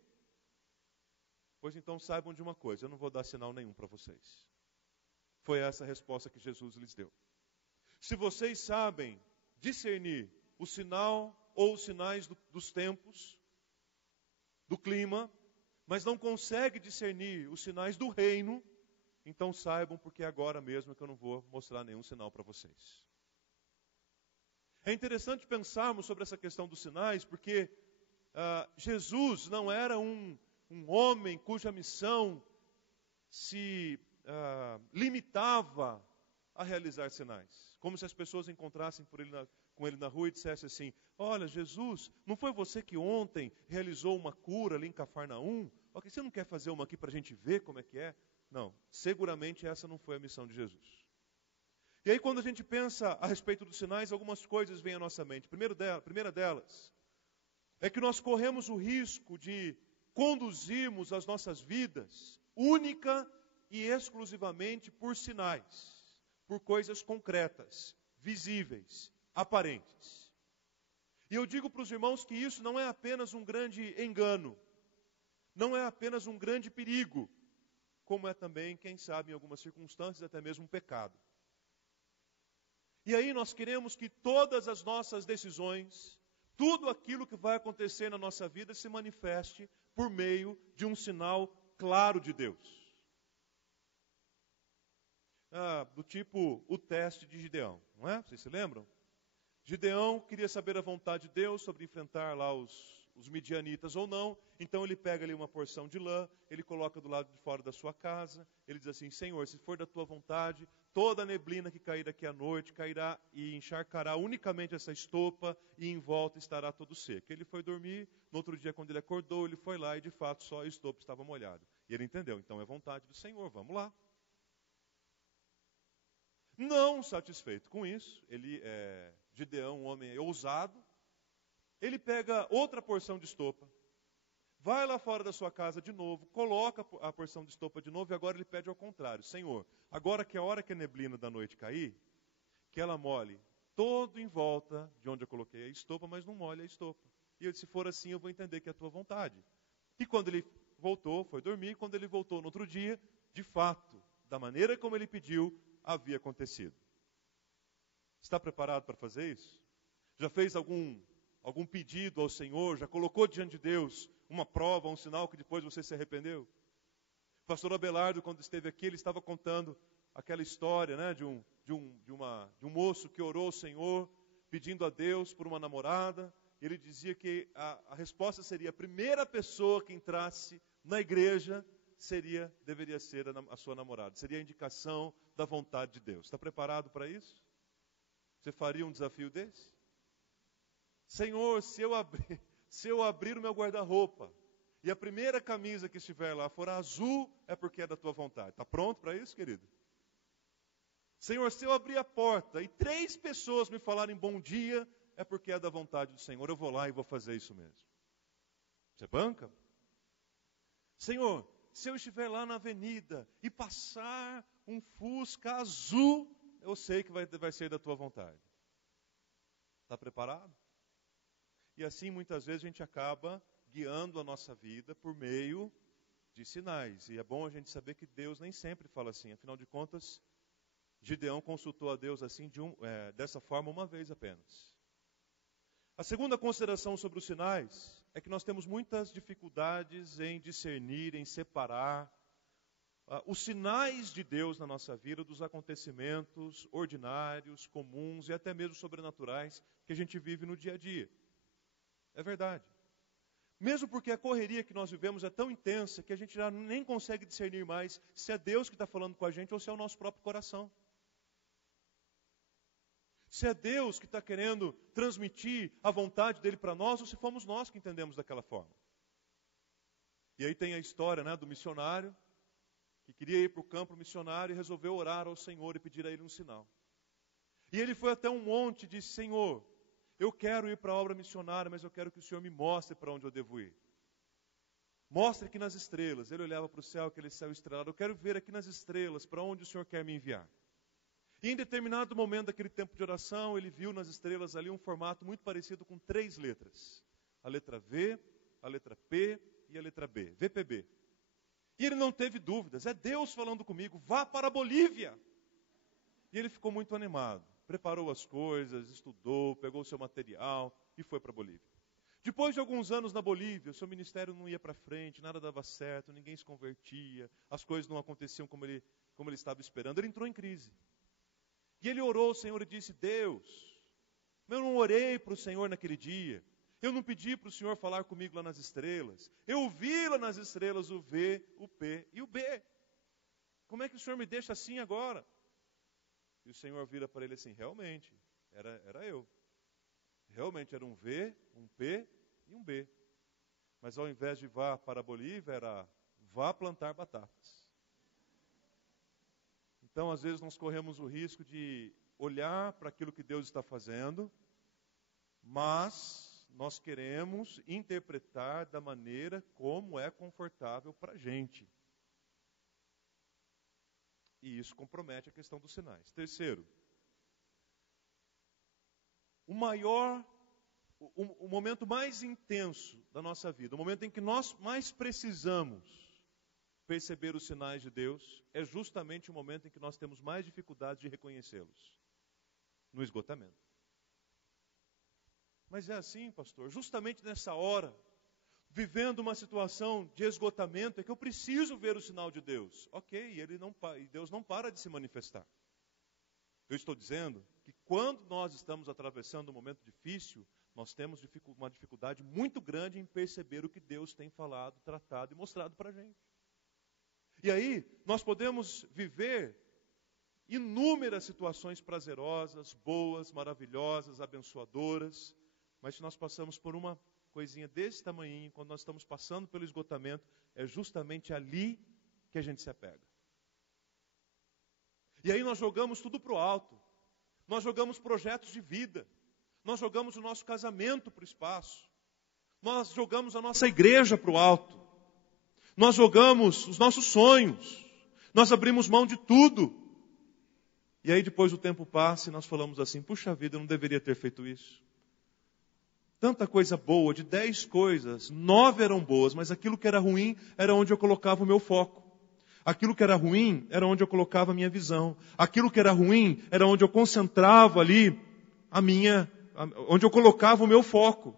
Pois então saibam de uma coisa, eu não vou dar sinal nenhum para vocês. Foi essa a resposta que Jesus lhes deu. Se vocês sabem discernir o sinal ou os sinais dos tempos, do clima, mas não conseguem discernir os sinais do reino, então saibam, porque é agora mesmo que eu não vou mostrar nenhum sinal para vocês. É interessante pensarmos sobre essa questão dos sinais, porque Jesus não era um homem cuja missão se limitava a realizar sinais. Como se as pessoas encontrassem com ele na rua e dissessem assim: olha, Jesus, não foi você que ontem realizou uma cura ali em Cafarnaum? Ok, você não quer fazer uma aqui para a gente ver como é que é? Não, seguramente essa não foi a missão de Jesus. E aí quando a gente pensa a respeito dos sinais, algumas coisas vêm à nossa mente. A primeira delas é que nós corremos o risco de conduzirmos as nossas vidas única e exclusivamente por sinais, por coisas concretas, visíveis, aparentes. E eu digo para os irmãos que isso não é apenas um grande engano, não é apenas um grande perigo, como é também, quem sabe, em algumas circunstâncias, até mesmo um pecado. E aí nós queremos que todas as nossas decisões, tudo aquilo que vai acontecer na nossa vida se manifeste por meio de um sinal claro de Deus. Do tipo o teste de Gideão, não é? Vocês se lembram? Gideão queria saber a vontade de Deus sobre enfrentar lá os midianitas ou não. Então ele pega ali uma porção de lã, ele coloca do lado de fora da sua casa. Ele diz assim: Senhor, se for da tua vontade, toda a neblina que cair aqui à noite cairá e encharcará unicamente essa estopa, e em volta estará todo seco. Ele foi dormir, no outro dia quando ele acordou, ele foi lá e de fato só a estopa estava molhada. E ele entendeu, então é vontade do Senhor, vamos lá. Não satisfeito com isso, Gideão, um homem ousado, ele pega outra porção de estopa, vai lá fora da sua casa de novo, coloca a porção de estopa de novo, e agora ele pede ao contrário: Senhor, agora que a hora que a neblina da noite cair, que ela molhe todo em volta de onde eu coloquei a estopa, mas não molhe a estopa. E se for assim, eu vou entender que é a tua vontade. E quando ele voltou, foi dormir, quando ele voltou no outro dia, de fato, da maneira como ele pediu, havia acontecido. Está preparado para fazer isso? Já fez algum pedido ao Senhor? Já colocou diante de Deus uma prova, um sinal que depois você se arrependeu? O pastor Abelardo, quando esteve aqui, ele estava contando aquela história, né, de um moço que orou ao Senhor, pedindo a Deus por uma namorada. Ele dizia que a resposta seria: a primeira pessoa que entrasse na igreja deveria ser a sua namorada. Seria a indicação da vontade de Deus. Está preparado para isso? Você faria um desafio desse? Senhor, se eu abrir o meu guarda-roupa e a primeira camisa que estiver lá for azul, é porque é da tua vontade. Está pronto para isso, querido? Senhor, se eu abrir a porta e 3 pessoas me falarem bom dia, é porque é da vontade do Senhor. Eu vou lá e vou fazer isso mesmo. Você banca? Senhor, se eu estiver lá na avenida e passar um Fusca azul, eu sei que vai ser da tua vontade. Está preparado? E assim, muitas vezes, a gente acaba guiando a nossa vida por meio de sinais. E é bom a gente saber que Deus nem sempre fala assim. Afinal de contas, Gideão consultou a Deus assim dessa forma uma vez apenas. A segunda consideração sobre os sinais é que nós temos muitas dificuldades em discernir, em separar os sinais de Deus na nossa vida dos acontecimentos ordinários, comuns e até mesmo sobrenaturais que a gente vive no dia a dia. É verdade. Mesmo porque a correria que nós vivemos é tão intensa que a gente já nem consegue discernir mais se é Deus que está falando com a gente ou se é o nosso próprio coração. Se é Deus que está querendo transmitir a vontade dele para nós ou se fomos nós que entendemos daquela forma. E aí tem a história, né, do missionário que queria ir para o campo missionário e resolveu orar ao Senhor e pedir a ele um sinal. E ele foi até um monte e disse: Senhor, eu quero ir para a obra missionária, mas eu quero que o Senhor me mostre para onde eu devo ir. Mostre aqui nas estrelas. Ele olhava para o céu, aquele céu estrelado. Eu quero ver aqui nas estrelas para onde o Senhor quer me enviar. E em determinado momento daquele tempo de oração, ele viu nas estrelas ali um formato muito parecido com 3 letras. A letra V, a letra P e a letra B. VPB. E ele não teve dúvidas. É Deus falando comigo. Vá para a Bolívia. E ele ficou muito animado. Preparou as coisas, estudou, pegou o seu material e foi para a Bolívia. Depois de alguns anos na Bolívia, o seu ministério não ia para frente, nada dava certo, ninguém se convertia, as coisas não aconteciam como ele estava esperando. Ele entrou em crise. E ele orou ao Senhor e disse: Deus, eu não orei para o Senhor naquele dia. Eu não pedi para o Senhor falar comigo lá nas estrelas. Eu vi lá nas estrelas o V, o P e o B. Como é que o Senhor me deixa assim agora? E o Senhor vira para ele assim: realmente, era eu. Realmente era um V, um P e um B. Mas ao invés de vá para a Bolívia, era vá plantar batatas. Então, às vezes, nós corremos o risco de olhar para aquilo que Deus está fazendo, mas nós queremos interpretar da maneira como é confortável para a gente. E isso compromete a questão dos sinais. Terceiro, o momento mais intenso da nossa vida, o momento em que nós mais precisamos perceber os sinais de Deus, é justamente o momento em que nós temos mais dificuldade de reconhecê-los, no esgotamento. Mas é assim, pastor, justamente nessa hora, vivendo uma situação de esgotamento, é que eu preciso ver o sinal de Deus. Ok, e Deus não para de se manifestar. Eu estou dizendo que quando nós estamos atravessando um momento difícil, nós temos uma dificuldade muito grande em perceber o que Deus tem falado, tratado e mostrado para a gente. E aí, nós podemos viver inúmeras situações prazerosas, boas, maravilhosas, abençoadoras, mas se nós passamos por uma coisinha desse tamanhinho, quando nós estamos passando pelo esgotamento, é justamente ali que a gente se apega. E aí nós jogamos tudo para o alto. Nós jogamos projetos de vida. Nós jogamos o nosso casamento para o espaço. Nós jogamos a nossa igreja para o alto. Nós jogamos os nossos sonhos. Nós abrimos mão de tudo. E aí depois o tempo passa e nós falamos assim, puxa vida, eu não deveria ter feito isso. Tanta coisa boa, de 10 coisas, 9 eram boas, mas aquilo que era ruim era onde eu colocava o meu foco. Aquilo que era ruim era onde eu colocava a minha visão. Aquilo que era ruim era onde eu concentrava ali onde eu colocava o meu foco.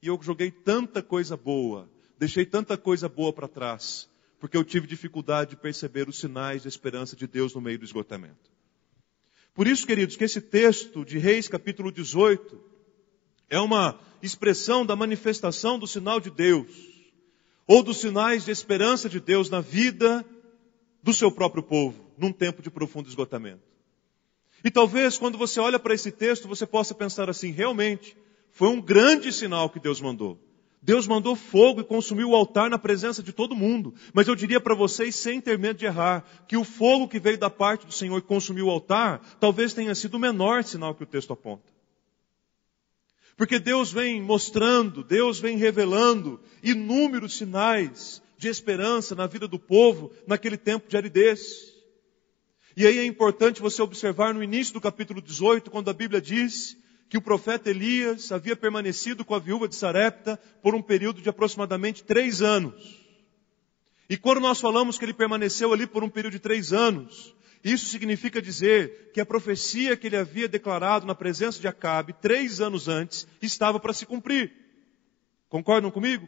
E eu joguei tanta coisa boa, deixei tanta coisa boa para trás, porque eu tive dificuldade de perceber os sinais de esperança de Deus no meio do esgotamento. Por isso, queridos, que esse texto de Reis, capítulo 18, é uma expressão da manifestação do sinal de Deus, ou dos sinais de esperança de Deus na vida do seu próprio povo, num tempo de profundo esgotamento. E talvez, quando você olha para esse texto, você possa pensar assim, realmente, foi um grande sinal que Deus mandou. Deus mandou fogo e consumiu o altar na presença de todo mundo. Mas eu diria para vocês, sem ter medo de errar, que o fogo que veio da parte do Senhor e consumiu o altar, talvez tenha sido o menor sinal que o texto aponta. Porque Deus vem mostrando, Deus vem revelando inúmeros sinais de esperança na vida do povo naquele tempo de aridez. E aí é importante você observar no início do capítulo 18, quando a Bíblia diz que o profeta Elias havia permanecido com a viúva de Sarepta por um período de aproximadamente 3 anos. E quando nós falamos que ele permaneceu ali por um período de 3 anos, isso significa dizer que a profecia que ele havia declarado na presença de Acabe 3 anos antes estava para se cumprir. Concordam comigo?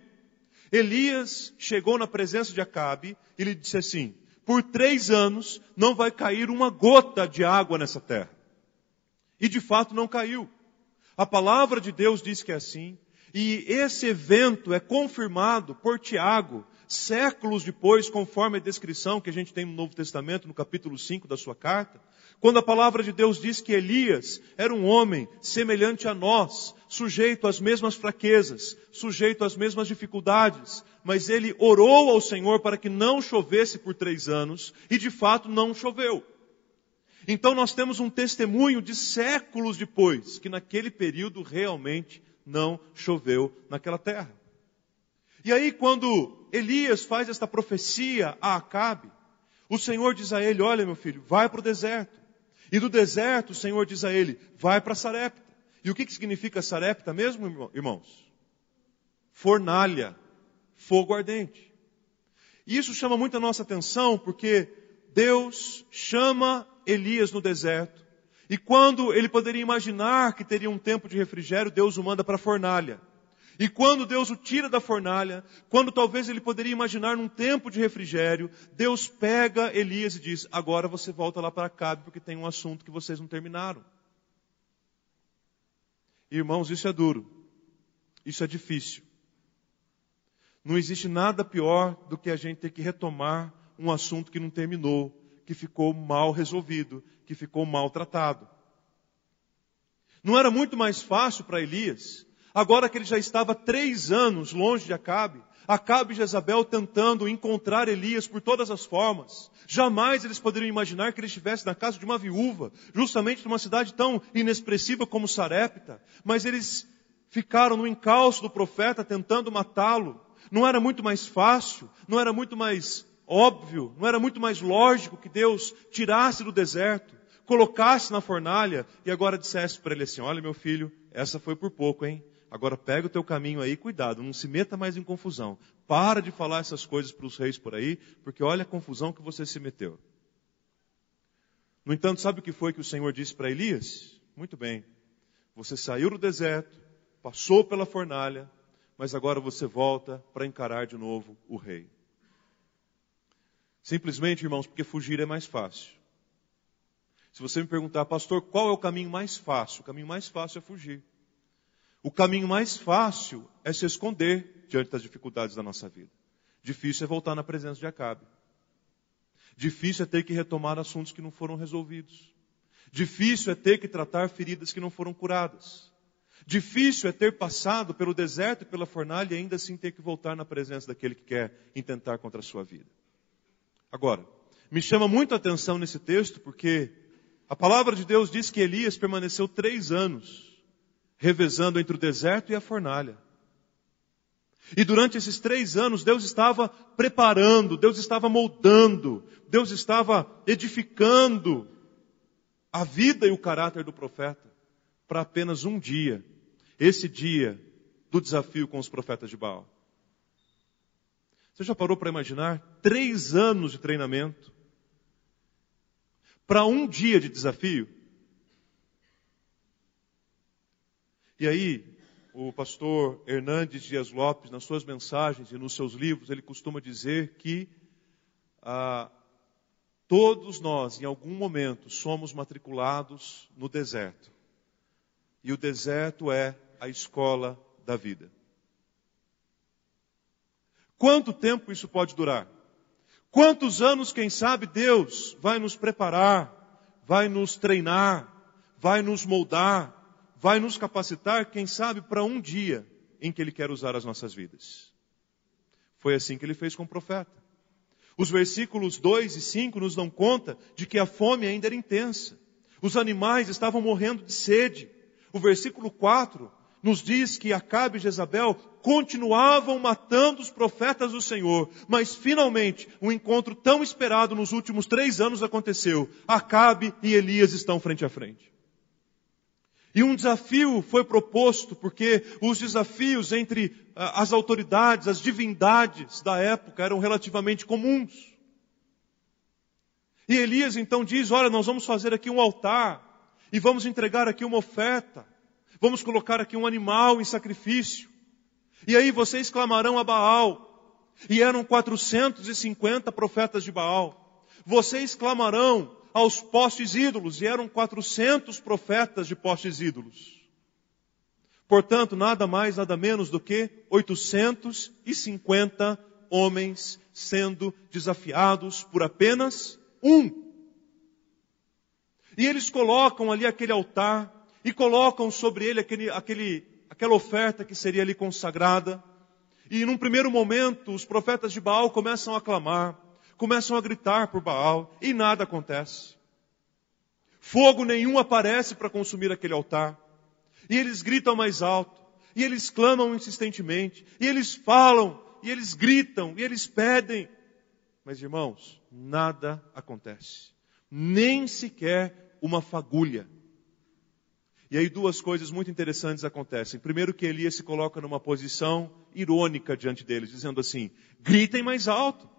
Elias chegou na presença de Acabe e lhe disse assim, por 3 anos não vai cair uma gota de água nessa terra. E de fato não caiu. A palavra de Deus diz que é assim. E esse evento é confirmado por Tiago, séculos depois, conforme a descrição que a gente tem no Novo Testamento, no capítulo 5 da sua carta, quando a palavra de Deus diz que Elias era um homem semelhante a nós, sujeito às mesmas fraquezas, sujeito às mesmas dificuldades, mas ele orou ao Senhor para que não chovesse por 3 anos, e de fato não choveu. Então nós temos um testemunho de séculos depois, que naquele período realmente não choveu naquela terra. E aí quando Elias faz esta profecia a Acabe, o Senhor diz a ele, olha meu filho, vai para o deserto. E do deserto o Senhor diz a ele, vai para Sarepta. E o que significa Sarepta mesmo, irmãos? Fornalha, fogo ardente. E isso chama muito a nossa atenção, porque Deus chama Elias no deserto. E quando ele poderia imaginar que teria um tempo de refrigério, Deus o manda para a fornalha. E quando Deus o tira da fornalha, quando talvez ele poderia imaginar num tempo de refrigério, Deus pega Elias e diz, agora você volta lá para Acabe, porque tem um assunto que vocês não terminaram. Irmãos, isso é duro. Isso é difícil. Não existe nada pior do que a gente ter que retomar um assunto que não terminou, que ficou mal resolvido, que ficou mal tratado. Não era muito mais fácil para Elias, agora que ele já estava 3 anos longe de Acabe, Acabe e Jezabel tentando encontrar Elias por todas as formas. Jamais eles poderiam imaginar que ele estivesse na casa de uma viúva, justamente numa cidade tão inexpressiva como Sarepta. Mas eles ficaram no encalço do profeta tentando matá-lo. Não era muito mais fácil, não era muito mais óbvio, não era muito mais lógico que Deus tirasse do deserto, colocasse na fornalha e agora dissesse para ele assim, olha meu filho, essa foi por pouco, hein? Agora pega o teu caminho aí, cuidado, não se meta mais em confusão. Para de falar essas coisas para os reis por aí, porque olha a confusão que você se meteu. No entanto, sabe o que foi que o Senhor disse para Elias? Muito bem, você saiu do deserto, passou pela fornalha, mas agora você volta para encarar de novo o rei. Simplesmente, irmãos, porque fugir é mais fácil. Se você me perguntar, pastor, qual é o caminho mais fácil? O caminho mais fácil é fugir. O caminho mais fácil é se esconder diante das dificuldades da nossa vida. Difícil é voltar na presença de Acabe. Difícil é ter que retomar assuntos que não foram resolvidos. Difícil é ter que tratar feridas que não foram curadas. Difícil é ter passado pelo deserto e pela fornalha e ainda assim ter que voltar na presença daquele que quer intentar contra a sua vida. Agora, me chama muito a atenção nesse texto porque a palavra de Deus diz que Elias permaneceu 3 anos revezando entre o deserto e a fornalha. E durante esses 3 anos, Deus estava preparando, Deus estava moldando, Deus estava edificando a vida e o caráter do profeta para apenas um dia. Esse dia do desafio com os profetas de Baal. Você já parou para imaginar 3 anos de treinamento para um dia de desafio? E aí, o pastor Hernandes Dias Lopes, nas suas mensagens e nos seus livros, ele costuma dizer que todos nós, em algum momento, somos matriculados no deserto. E o deserto é a escola da vida. Quanto tempo isso pode durar? Quantos anos, quem sabe, Deus vai nos preparar, vai nos treinar, vai nos moldar, vai nos capacitar, quem sabe, para um dia em que Ele quer usar as nossas vidas. Foi assim que Ele fez com o profeta. Os versículos 2 e 5 nos dão conta de que a fome ainda era intensa. Os animais estavam morrendo de sede. O versículo 4 nos diz que Acabe e Jezabel continuavam matando os profetas do Senhor. Mas finalmente, um encontro tão esperado nos últimos 3 anos aconteceu. Acabe e Elias estão frente a frente. E um desafio foi proposto, porque os desafios entre as autoridades, as divindades da época eram relativamente comuns. E Elias então diz, olha, nós vamos fazer aqui um altar, e vamos entregar aqui uma oferta, vamos colocar aqui um animal em sacrifício. E aí vocês clamarão a Baal, e eram 450 profetas de Baal. Vocês clamarão aos postes ídolos, e eram 400 profetas de postes ídolos. Portanto, nada mais, nada menos do que 850 homens sendo desafiados por apenas um. E eles colocam ali aquele altar, e colocam sobre ele aquela oferta que seria ali consagrada. E num primeiro momento, os profetas de Baal começam a clamar, começam a gritar por Baal, e nada acontece. Fogo nenhum aparece para consumir aquele altar. E eles gritam mais alto, e eles clamam insistentemente, e eles falam, e eles gritam, e eles pedem. Mas irmãos, nada acontece. Nem sequer uma fagulha. E aí 2 coisas muito interessantes acontecem. Primeiro que Elias se coloca numa posição irônica diante deles, dizendo assim, gritem mais alto.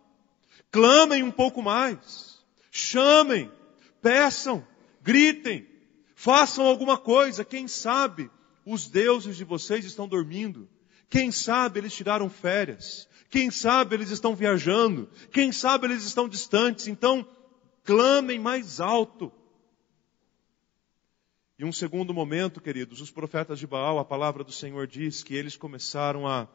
Clamem um pouco mais, chamem, peçam, gritem, façam alguma coisa. Quem sabe os deuses de vocês estão dormindo. Quem sabe eles tiraram férias. Quem sabe eles estão viajando. Quem sabe eles estão distantes. Então, clamem mais alto. E um segundo momento, queridos, os profetas de Baal, a palavra do Senhor diz que eles começaram a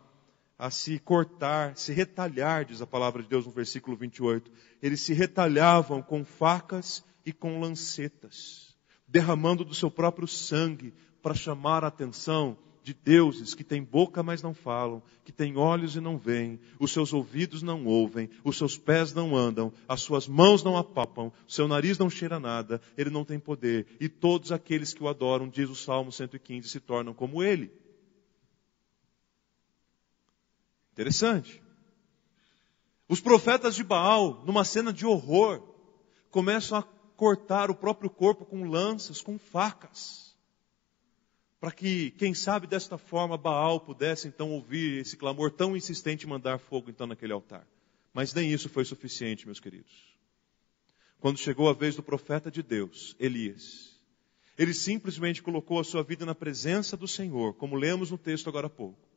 se cortar, se retalhar, diz a palavra de Deus no versículo 28. Eles se retalhavam com facas e com lancetas, derramando do seu próprio sangue para chamar a atenção de deuses que têm boca, mas não falam, que têm olhos e não veem, os seus ouvidos não ouvem, os seus pés não andam, as suas mãos não apalpam, o seu nariz não cheira nada, ele não tem poder, e todos aqueles que o adoram, diz o Salmo 115, se tornam como ele. Interessante. Os profetas de Baal, numa cena de horror, começam a cortar o próprio corpo com lanças, com facas. Para que, quem sabe desta forma, Baal pudesse então ouvir esse clamor tão insistente e mandar fogo então naquele altar. Mas nem isso foi suficiente, meus queridos. Quando chegou a vez do profeta de Deus, Elias, ele simplesmente colocou a sua vida na presença do Senhor, como lemos no texto agora há pouco.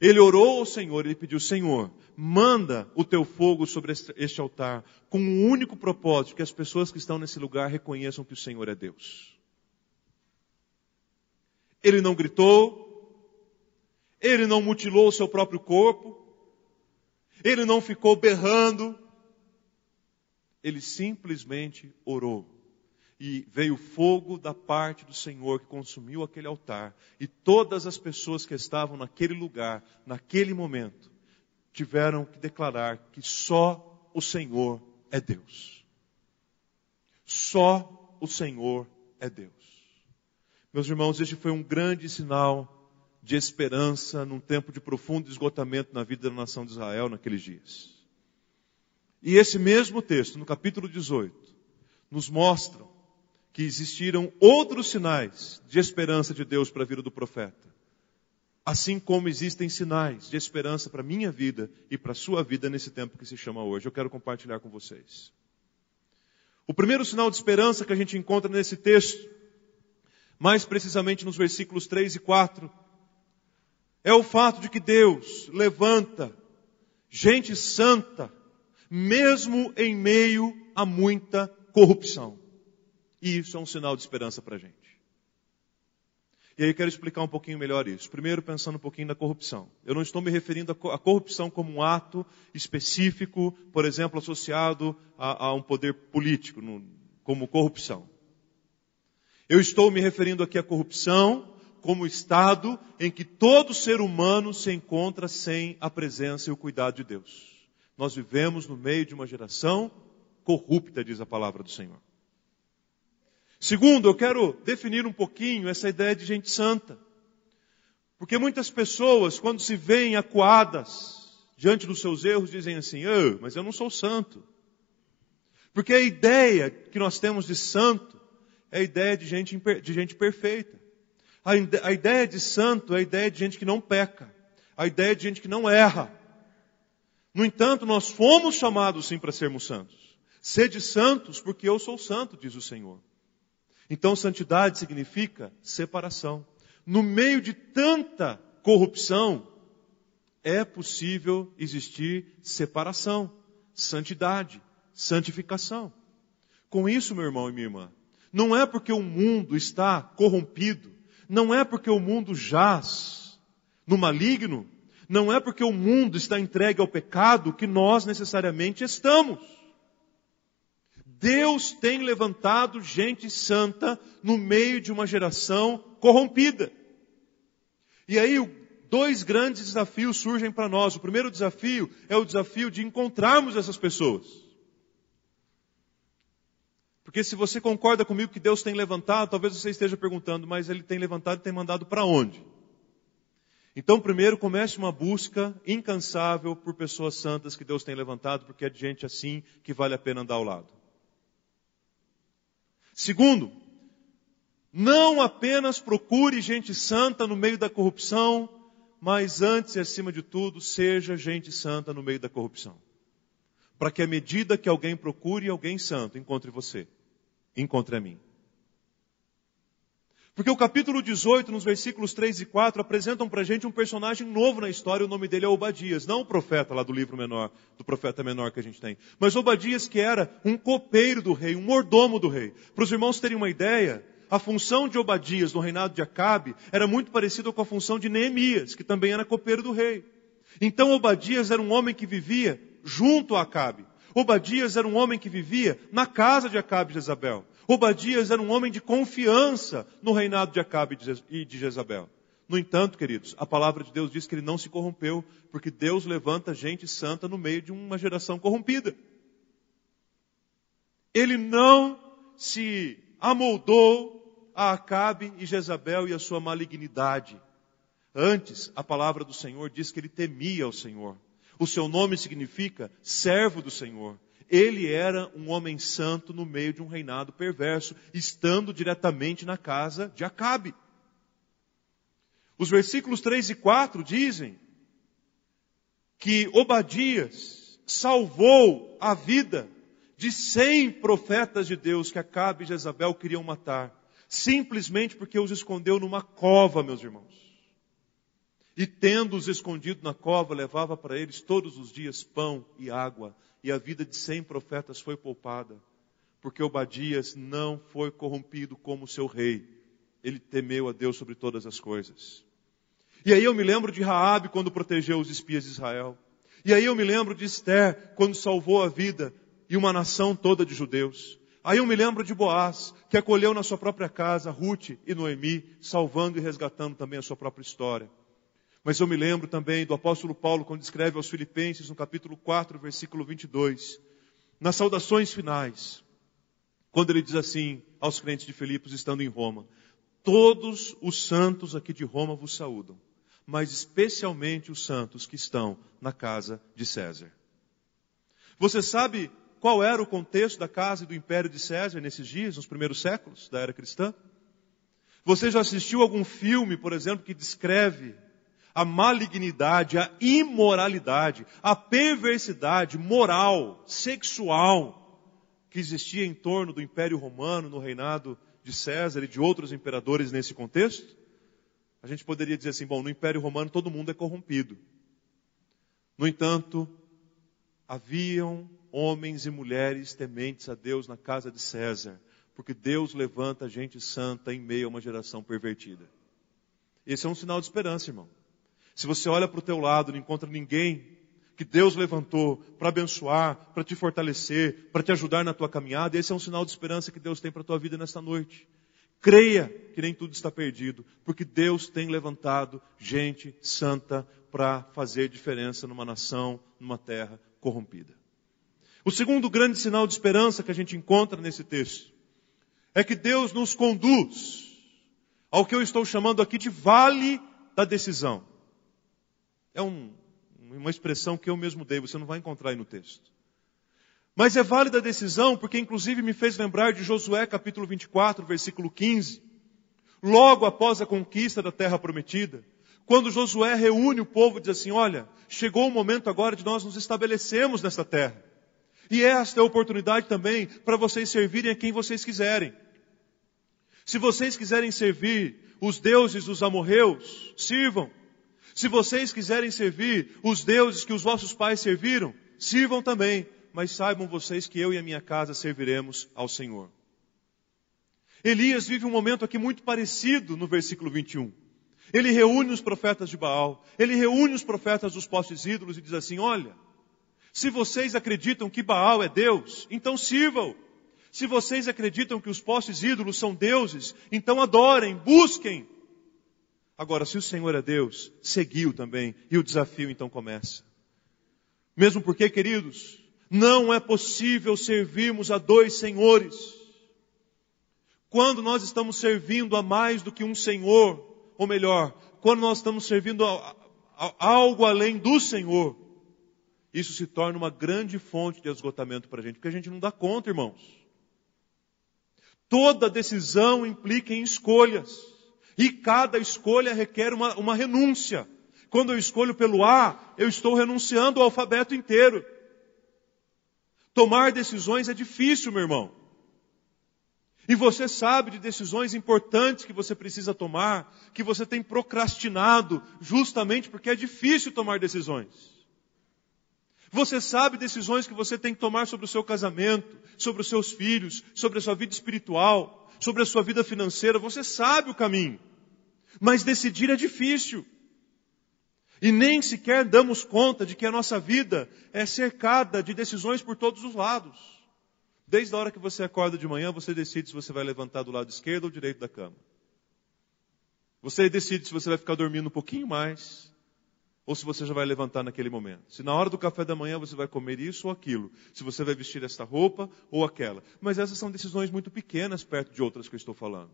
Ele orou ao Senhor, ele pediu: Senhor, manda o teu fogo sobre este altar, com um único propósito, que as pessoas que estão nesse lugar reconheçam que o Senhor é Deus. Ele não gritou, ele não mutilou o seu próprio corpo, ele não ficou berrando, ele simplesmente orou. E veio fogo da parte do Senhor que consumiu aquele altar. E todas as pessoas que estavam naquele lugar, naquele momento, tiveram que declarar que só o Senhor é Deus. Só o Senhor é Deus. Meus irmãos, este foi um grande sinal de esperança num tempo de profundo esgotamento na vida da nação de Israel naqueles dias. E esse mesmo texto, no capítulo 18, nos mostra que existiram outros sinais de esperança de Deus para a vida do profeta. Assim como existem sinais de esperança para a minha vida e para a sua vida nesse tempo que se chama hoje. Eu quero compartilhar com vocês. O primeiro sinal de esperança que a gente encontra nesse texto, mais precisamente nos versículos 3 e 4, é o fato de que Deus levanta gente santa, mesmo em meio a muita corrupção. E isso é um sinal de esperança para a gente. E aí eu quero explicar um pouquinho melhor isso. Primeiro, pensando um pouquinho na corrupção. Eu não estou me referindo à corrupção como um ato específico, por exemplo, associado a um poder político, como corrupção. Eu estou me referindo aqui à corrupção como estado em que todo ser humano se encontra sem a presença e o cuidado de Deus. Nós vivemos no meio de uma geração corrupta, diz a palavra do Senhor. Segundo, eu quero definir um pouquinho essa ideia de gente santa. Porque muitas pessoas, quando se veem acuadas diante dos seus erros, dizem assim: mas eu não sou santo. Porque a ideia que nós temos de santo é a ideia de gente perfeita. A ideia de santo é a ideia de gente que não peca. A ideia de gente que não erra. No entanto, nós fomos chamados sim para sermos santos. Sede santos porque eu sou santo, diz o Senhor. Então, santidade significa separação. No meio de tanta corrupção, é possível existir separação, santidade, santificação. Com isso, meu irmão e minha irmã, não é porque o mundo está corrompido, não é porque o mundo jaz no maligno, não é porque o mundo está entregue ao pecado que nós necessariamente estamos. Deus tem levantado gente santa no meio de uma geração corrompida. E aí, dois grandes desafios surgem para nós. O primeiro desafio é o desafio de encontrarmos essas pessoas. Porque se você concorda comigo que Deus tem levantado, talvez você esteja perguntando, mas Ele tem levantado e tem mandado para onde? Então, primeiro, comece uma busca incansável por pessoas santas que Deus tem levantado, porque é de gente assim que vale a pena andar ao lado. Segundo, não apenas procure gente santa no meio da corrupção, mas antes e acima de tudo, seja gente santa no meio da corrupção. Para que à medida que alguém procure alguém santo, encontre você, encontre a mim. Porque o capítulo 18, nos versículos 3 e 4, apresentam para a gente um personagem novo na história, o nome dele é Obadias, não o profeta lá do livro menor, do profeta menor que a gente tem, mas Obadias que era um copeiro do rei, um mordomo do rei. Para os irmãos terem uma ideia, a função de Obadias no reinado de Acabe era muito parecida com a função de Neemias, que também era copeiro do rei. Então Obadias era um homem que vivia junto a Acabe. Obadias era um homem que vivia na casa de Acabe e Jezabel. Obadias era um homem de confiança no reinado de Acabe e de Jezabel. No entanto, queridos, a palavra de Deus diz que ele não se corrompeu, porque Deus levanta gente santa no meio de uma geração corrompida. Ele não se amoldou a Acabe e Jezabel e a sua malignidade. Antes, a palavra do Senhor diz que ele temia o Senhor. O seu nome significa servo do Senhor. Ele era um homem santo no meio de um reinado perverso, estando diretamente na casa de Acabe. Os versículos 3 e 4 dizem que Obadias salvou a vida de 100 profetas de Deus que Acabe e Jezabel queriam matar, simplesmente porque os escondeu numa cova, meus irmãos. E tendo-os escondido na cova, levava para eles todos os dias pão e água. E a vida de 100 profetas foi poupada, porque Obadias não foi corrompido como seu rei. Ele temeu a Deus sobre todas as coisas. E aí eu me lembro de Raabe quando protegeu os espias de Israel. E aí eu me lembro de Esther quando salvou a vida e uma nação toda de judeus. Aí eu me lembro de Boaz, que acolheu na sua própria casa Ruth e Noemi, salvando e resgatando também a sua própria história. Mas eu me lembro também do apóstolo Paulo, quando escreve aos Filipenses, no capítulo 4, versículo 22, nas saudações finais, quando ele diz assim aos crentes de Filipos, estando em Roma: todos os santos aqui de Roma vos saúdam, mas especialmente os santos que estão na casa de César. Você sabe qual era o contexto da casa e do império de César nesses dias, nos primeiros séculos da era cristã? Você já assistiu algum filme, por exemplo, que descreve a malignidade, a imoralidade, a perversidade moral, sexual, que existia em torno do Império Romano, no reinado de César e de outros imperadores nesse contexto? A gente poderia dizer assim, bom, no Império Romano todo mundo é corrompido. No entanto, haviam homens e mulheres tementes a Deus na casa de César, porque Deus levanta gente santa em meio a uma geração pervertida. Esse é um sinal de esperança, irmão. Se você olha para o teu lado e não encontra ninguém que Deus levantou para abençoar, para te fortalecer, para te ajudar na tua caminhada, esse é um sinal de esperança que Deus tem para a tua vida nesta noite. Creia que nem tudo está perdido, porque Deus tem levantado gente santa para fazer diferença numa nação, numa terra corrompida. O segundo grande sinal de esperança que a gente encontra nesse texto é que Deus nos conduz ao que eu estou chamando aqui de vale da decisão. É uma expressão que eu mesmo dei, você não vai encontrar aí no texto. Mas é válida a decisão porque inclusive me fez lembrar de Josué capítulo 24, versículo 15. Logo após a conquista da terra prometida, quando Josué reúne o povo e diz assim, olha, chegou o momento agora de nós nos estabelecermos nesta terra. E esta é a oportunidade também para vocês servirem a quem vocês quiserem. Se vocês quiserem servir os deuses dos amorreus, sirvam. Se vocês quiserem servir os deuses que os vossos pais serviram, sirvam também. Mas saibam vocês que eu e a minha casa serviremos ao Senhor. Elias vive um momento aqui muito parecido no versículo 21. Ele reúne os profetas de Baal, ele reúne os profetas dos postes ídolos e diz assim, olha, se vocês acreditam que Baal é Deus, então sirvam. Se vocês acreditam que os postes ídolos são deuses, então adorem, busquem. Agora, se o Senhor é Deus, seguiu também, e o desafio então começa. Mesmo porque, queridos, não é possível servirmos a dois senhores. Quando nós estamos servindo a mais do que um Senhor, ou melhor, quando nós estamos servindo a algo além do Senhor, isso se torna uma grande fonte de esgotamento para a gente, porque a gente não dá conta, irmãos. Toda decisão implica em escolhas. E cada escolha requer uma renúncia. Quando eu escolho pelo A, eu estou renunciando ao alfabeto inteiro. Tomar decisões é difícil, meu irmão. E você sabe de decisões importantes que você precisa tomar, que você tem procrastinado, justamente porque é difícil tomar decisões. Você sabe decisões que você tem que tomar sobre o seu casamento, sobre os seus filhos, sobre a sua vida espiritual, sobre a sua vida financeira. Você sabe o caminho. Mas decidir é difícil. E nem sequer damos conta de que a nossa vida é cercada de decisões por todos os lados. Desde a hora que você acorda de manhã, você decide se você vai levantar do lado esquerdo ou direito da cama. Você decide se você vai ficar dormindo um pouquinho mais, ou se você já vai levantar naquele momento. Se na hora do café da manhã você vai comer isso ou aquilo. Se você vai vestir esta roupa ou aquela. Mas essas são decisões muito pequenas perto de outras que eu estou falando.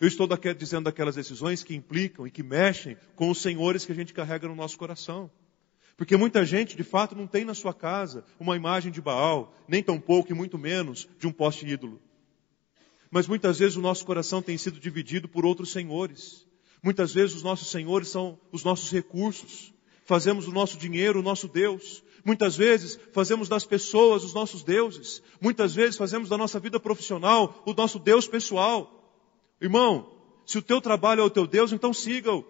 Eu estou dizendo daquelas decisões que implicam e que mexem com os senhores que a gente carrega no nosso coração. Porque muita gente, de fato, não tem na sua casa uma imagem de Baal, nem tampouco e muito menos de um poste ídolo. Mas muitas vezes o nosso coração tem sido dividido por outros senhores. Muitas vezes os nossos senhores são os nossos recursos. Fazemos do nosso dinheiro o nosso Deus. Muitas vezes fazemos das pessoas os nossos deuses. Muitas vezes fazemos da nossa vida profissional o nosso Deus pessoal. Irmão, se o teu trabalho é o teu Deus, então siga-o.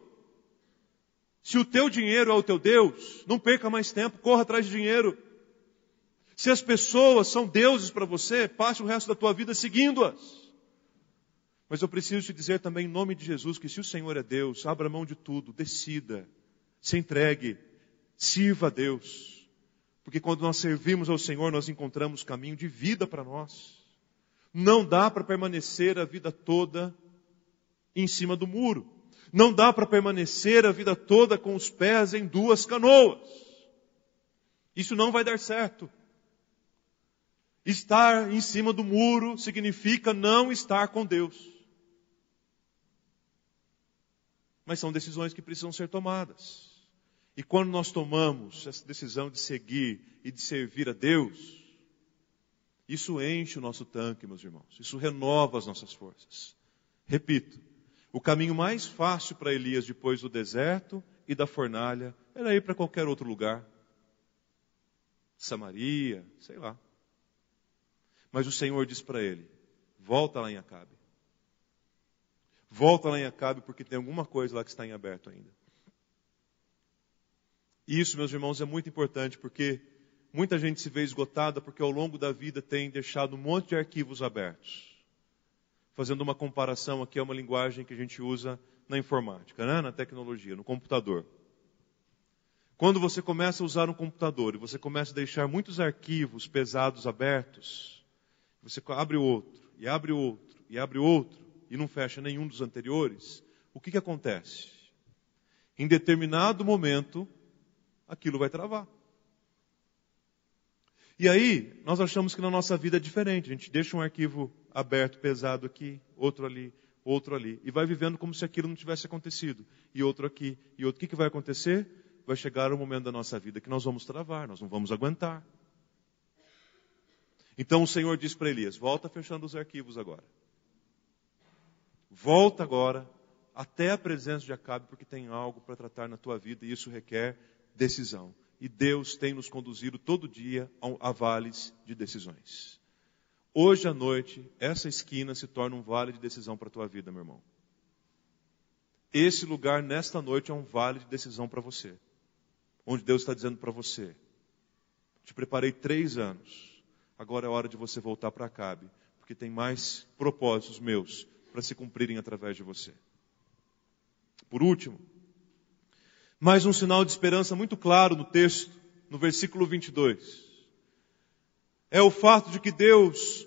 Se o teu dinheiro é o teu Deus, não perca mais tempo, corra atrás de dinheiro. Se as pessoas são deuses para você, passe o resto da tua vida seguindo-as. Mas eu preciso te dizer também em nome de Jesus que se o Senhor é Deus, abra mão de tudo, decida, se entregue, sirva a Deus. Porque quando nós servimos ao Senhor, nós encontramos caminho de vida para nós. Não dá para permanecer a vida toda em cima do muro. Não dá para permanecer a vida toda com os pés em duas canoas. Isso não vai dar certo. Estar em cima do muro significa não estar com Deus. Mas são decisões que precisam ser tomadas. E quando nós tomamos essa decisão de seguir e de servir a Deus, isso enche o nosso tanque, meus irmãos. Isso renova as nossas forças. Repito, o caminho mais fácil para Elias depois do deserto e da fornalha era ir para qualquer outro lugar. Samaria, sei lá. Mas o Senhor diz para ele, volta lá em Acabe. Volta lá em Acabe porque tem alguma coisa lá que está em aberto ainda. E isso, meus irmãos, é muito importante porque muita gente se vê esgotada porque ao longo da vida tem deixado um monte de arquivos abertos. Fazendo uma comparação aqui, é uma linguagem que a gente usa na informática, né? Na tecnologia, no computador. Quando você começa a usar um computador e você começa a deixar muitos arquivos pesados abertos, você abre outro, e abre outro, e abre outro, e não fecha nenhum dos anteriores, o que acontece? Em determinado momento, aquilo vai travar. E aí, nós achamos que na nossa vida é diferente. A gente deixa um arquivo aberto, pesado aqui, outro ali, e vai vivendo como se aquilo não tivesse acontecido. E outro aqui, e outro. O que vai acontecer? Vai chegar um momento da nossa vida que nós vamos travar, nós não vamos aguentar. Então o Senhor diz para Elias, volta fechando os arquivos agora. Volta agora até a presença de Acabe, porque tem algo para tratar na tua vida e isso requer decisão. E Deus tem nos conduzido todo dia a vales de decisões. Hoje à noite, essa esquina se torna um vale de decisão para a tua vida, meu irmão. Esse lugar, nesta noite, é um vale de decisão para você. Onde Deus está dizendo para você, te preparei 3 anos, agora é hora de você voltar para Acabe, porque tem mais propósitos meus para se cumprirem através de você. Por último, mais um sinal de esperança muito claro no texto, no versículo 22. É o fato de que Deus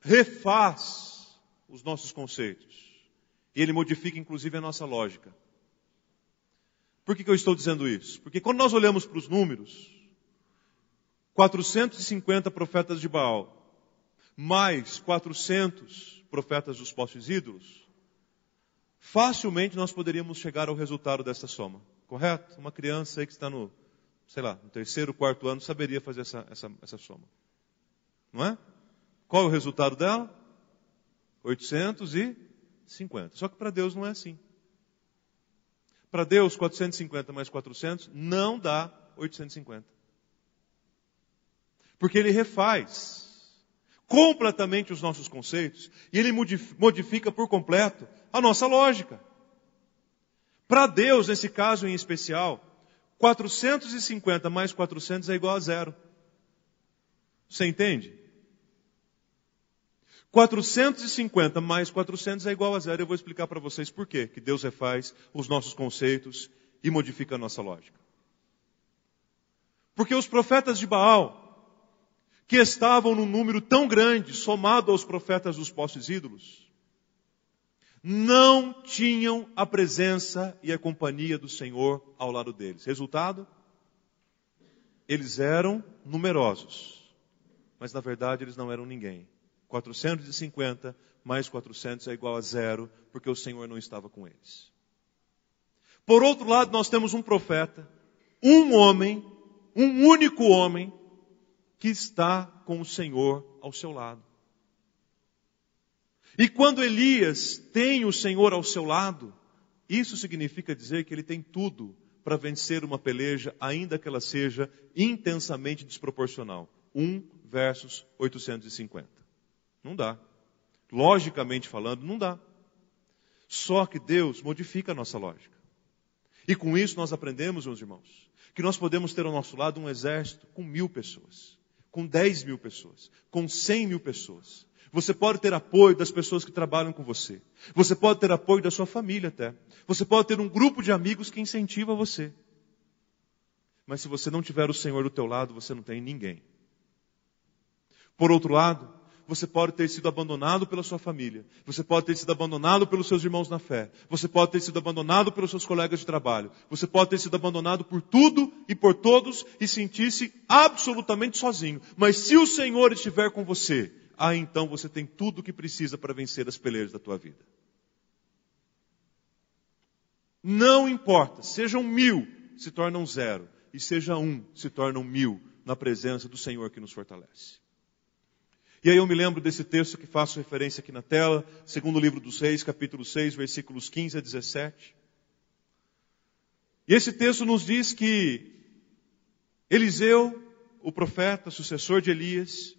refaz os nossos conceitos. E Ele modifica inclusive a nossa lógica. Por que eu estou dizendo isso? Porque quando nós olhamos para os números, 450 profetas de Baal, mais 400 profetas dos postos ídolos, facilmente nós poderíamos chegar ao resultado dessa soma. Correto? Uma criança aí que está no 3º, 4º ano, saberia fazer essa soma. Não é? Qual é o resultado dela? 850. Só que para Deus não é assim. Para Deus, 450 mais 400 não dá 850. Porque Ele refaz completamente os nossos conceitos e Ele modifica por completo a nossa lógica. Para Deus, nesse caso em especial, 450 mais 400 é igual a 0. Você entende? 450 mais 400 é igual a 0. Eu vou explicar para vocês por quê que Deus refaz os nossos conceitos e modifica a nossa lógica. Porque os profetas de Baal, que estavam num número tão grande, somado aos profetas dos postos ídolos, não tinham a presença e a companhia do Senhor ao lado deles. Resultado? Eles eram numerosos, mas na verdade eles não eram ninguém. 450 mais 400 é igual a 0, porque o Senhor não estava com eles. Por outro lado, nós temos um profeta, um homem, um único homem, que está com o Senhor ao seu lado. E quando Elias tem o Senhor ao seu lado, isso significa dizer que ele tem tudo para vencer uma peleja, ainda que ela seja intensamente desproporcional. 1 versus 850. Não dá. Logicamente falando, não dá. Só que Deus modifica a nossa lógica. E com isso nós aprendemos, meus irmãos, que nós podemos ter ao nosso lado um exército com 1.000 pessoas, com 10.000 pessoas, com 100.000 pessoas. Você pode ter apoio das pessoas que trabalham com você. Você pode ter apoio da sua família até. Você pode ter um grupo de amigos que incentiva você. Mas se você não tiver o Senhor do teu lado, você não tem ninguém. Por outro lado, você pode ter sido abandonado pela sua família. Você pode ter sido abandonado pelos seus irmãos na fé. Você pode ter sido abandonado pelos seus colegas de trabalho. Você pode ter sido abandonado por tudo e por todos e sentir-se absolutamente sozinho. Mas se o Senhor estiver com você, então você tem tudo o que precisa para vencer as pelejas da tua vida. Não importa, sejam 1.000, se tornam 0. E seja 1, se tornam 1.000 na presença do Senhor que nos fortalece. E aí eu me lembro desse texto que faço referência aqui na tela, segundo livro dos Reis, capítulo 6, versículos 15 a 17. E esse texto nos diz que Eliseu, o profeta, sucessor de Elias,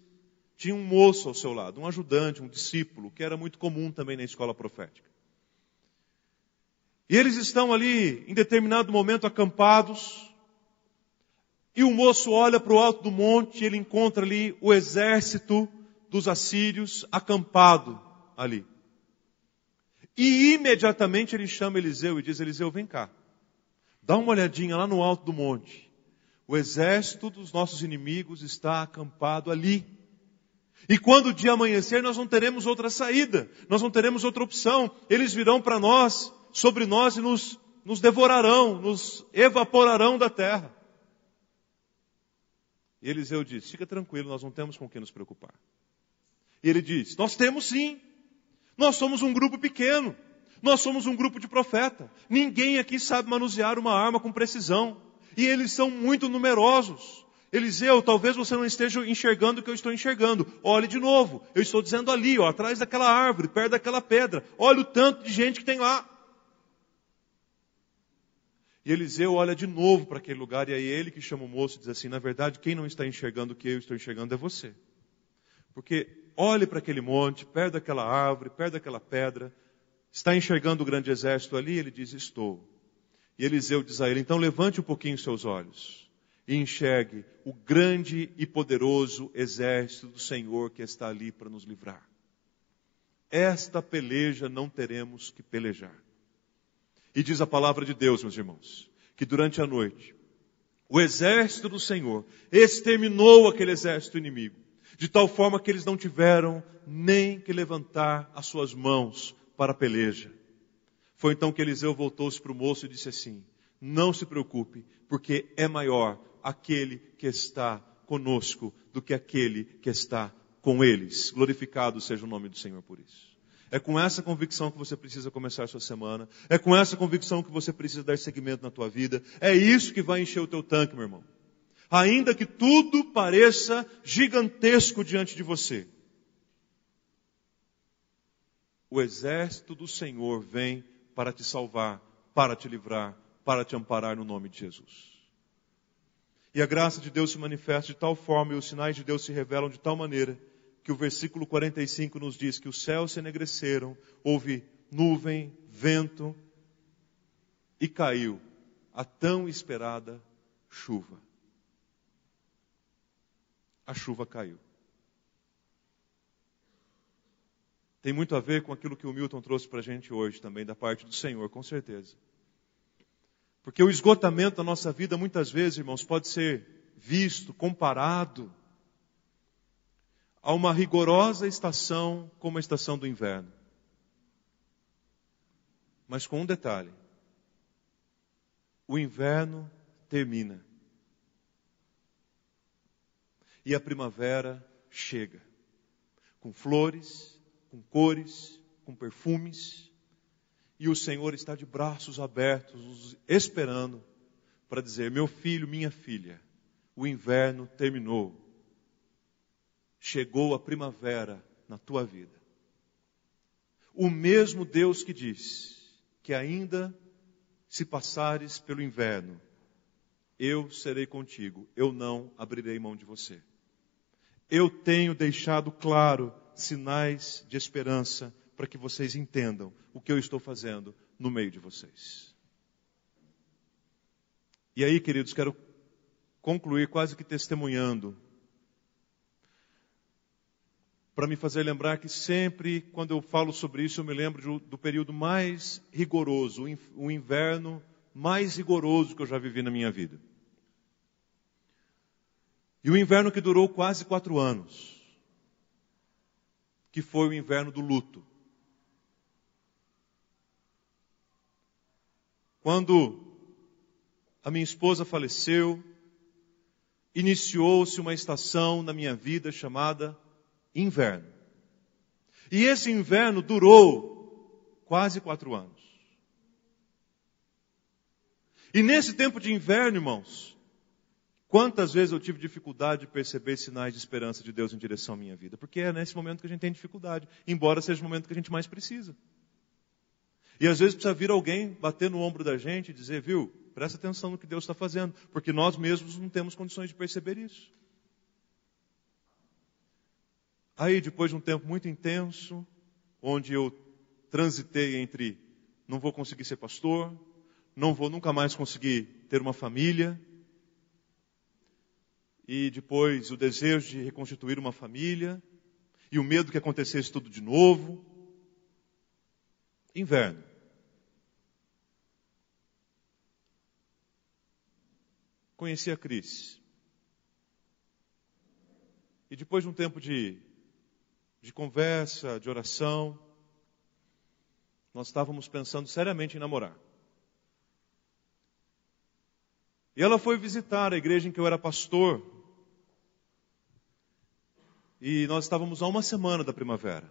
tinha um moço ao seu lado, um ajudante, um discípulo, que era muito comum também na escola profética. E eles estão ali, em determinado momento, acampados, e o moço olha para o alto do monte e ele encontra ali o exército dos assírios acampado ali. E imediatamente ele chama Eliseu e diz: Eliseu, vem cá. Dá uma olhadinha lá no alto do monte. O exército dos nossos inimigos está acampado ali. E quando o dia amanhecer, nós não teremos outra saída. Nós não teremos outra opção. Eles virão para nós, sobre nós, e nos devorarão, nos evaporarão da terra. E Eliseu diz: fica tranquilo, nós não temos com quem nos preocupar. E ele diz: nós temos sim. Nós somos um grupo pequeno. Nós somos um grupo de profeta. Ninguém aqui sabe manusear uma arma com precisão. E eles são muito numerosos. Eliseu, talvez você não esteja enxergando o que eu estou enxergando. Olhe de novo. Eu estou dizendo ali, atrás daquela árvore, perto daquela pedra. Olha o tanto de gente que tem lá. E Eliseu olha de novo para aquele lugar, e aí ele que chama o moço e diz assim: na verdade, quem não está enxergando o que eu estou enxergando é você. Porque olhe para aquele monte, perto daquela árvore, perto daquela pedra, está enxergando o grande exército ali? Ele diz: estou. E Eliseu diz a ele: então levante um pouquinho os seus olhos e enxergue o grande e poderoso exército do Senhor que está ali para nos livrar. Esta peleja não teremos que pelejar. E diz a palavra de Deus, meus irmãos, que durante a noite, o exército do Senhor exterminou aquele exército inimigo, de tal forma que eles não tiveram nem que levantar as suas mãos para a peleja. Foi então que Eliseu voltou-se para o moço e disse assim: não se preocupe, porque é maior aquele que está conosco do que aquele que está com eles. Glorificado seja o nome do Senhor por isso. É com essa convicção que você precisa começar a sua semana. É com essa convicção que você precisa dar seguimento na tua vida. É isso que vai encher o teu tanque, meu irmão. Ainda que tudo pareça gigantesco diante de você, o exército do Senhor vem para te salvar, para te livrar, para te amparar no nome de Jesus. E a graça de Deus se manifesta de tal forma e os sinais de Deus se revelam de tal maneira que o versículo 45 nos diz que os céus se enegreceram, houve nuvem, vento e caiu a tão esperada chuva. A chuva caiu. Tem muito a ver com aquilo que o Milton trouxe para a gente hoje também, da parte do Senhor, com certeza. Porque o esgotamento da nossa vida, muitas vezes, irmãos, pode ser visto, comparado a uma rigorosa estação como a estação do inverno. Mas com um detalhe: o inverno termina e a primavera chega, com flores, com cores, com perfumes, e o Senhor está de braços abertos, esperando para dizer: meu filho, minha filha, o inverno terminou. Chegou a primavera na tua vida. O mesmo Deus que diz que ainda se passares pelo inverno, eu serei contigo, eu não abrirei mão de você. Eu tenho deixado claro sinais de esperança para que vocês entendam o que eu estou fazendo no meio de vocês. E aí, queridos, quero concluir quase que testemunhando, para me fazer lembrar que sempre, quando eu falo sobre isso, eu me lembro do período mais rigoroso, o inverno mais rigoroso que eu já vivi na minha vida. E o inverno que durou quase 4 anos, que foi o inverno do luto. Quando a minha esposa faleceu, iniciou-se uma estação na minha vida chamada inverno. E esse inverno durou quase 4 anos. E nesse tempo de inverno, irmãos, quantas vezes eu tive dificuldade de perceber sinais de esperança de Deus em direção à minha vida? Porque é nesse momento que a gente tem dificuldade, embora seja o momento que a gente mais precisa. E às vezes precisa vir alguém bater no ombro da gente e dizer, viu, presta atenção no que Deus está fazendo, porque nós mesmos não temos condições de perceber isso. Aí, depois de um tempo muito intenso, onde eu transitei entre não vou conseguir ser pastor, não vou nunca mais conseguir ter uma família, e depois o desejo de reconstituir uma família, e o medo que acontecesse tudo de novo. Inverno. Conheci a Cris. E depois de um tempo de conversa, de oração, nós estávamos pensando seriamente em namorar. E ela foi visitar a igreja em que eu era pastor. E nós estávamos há 1 semana da primavera.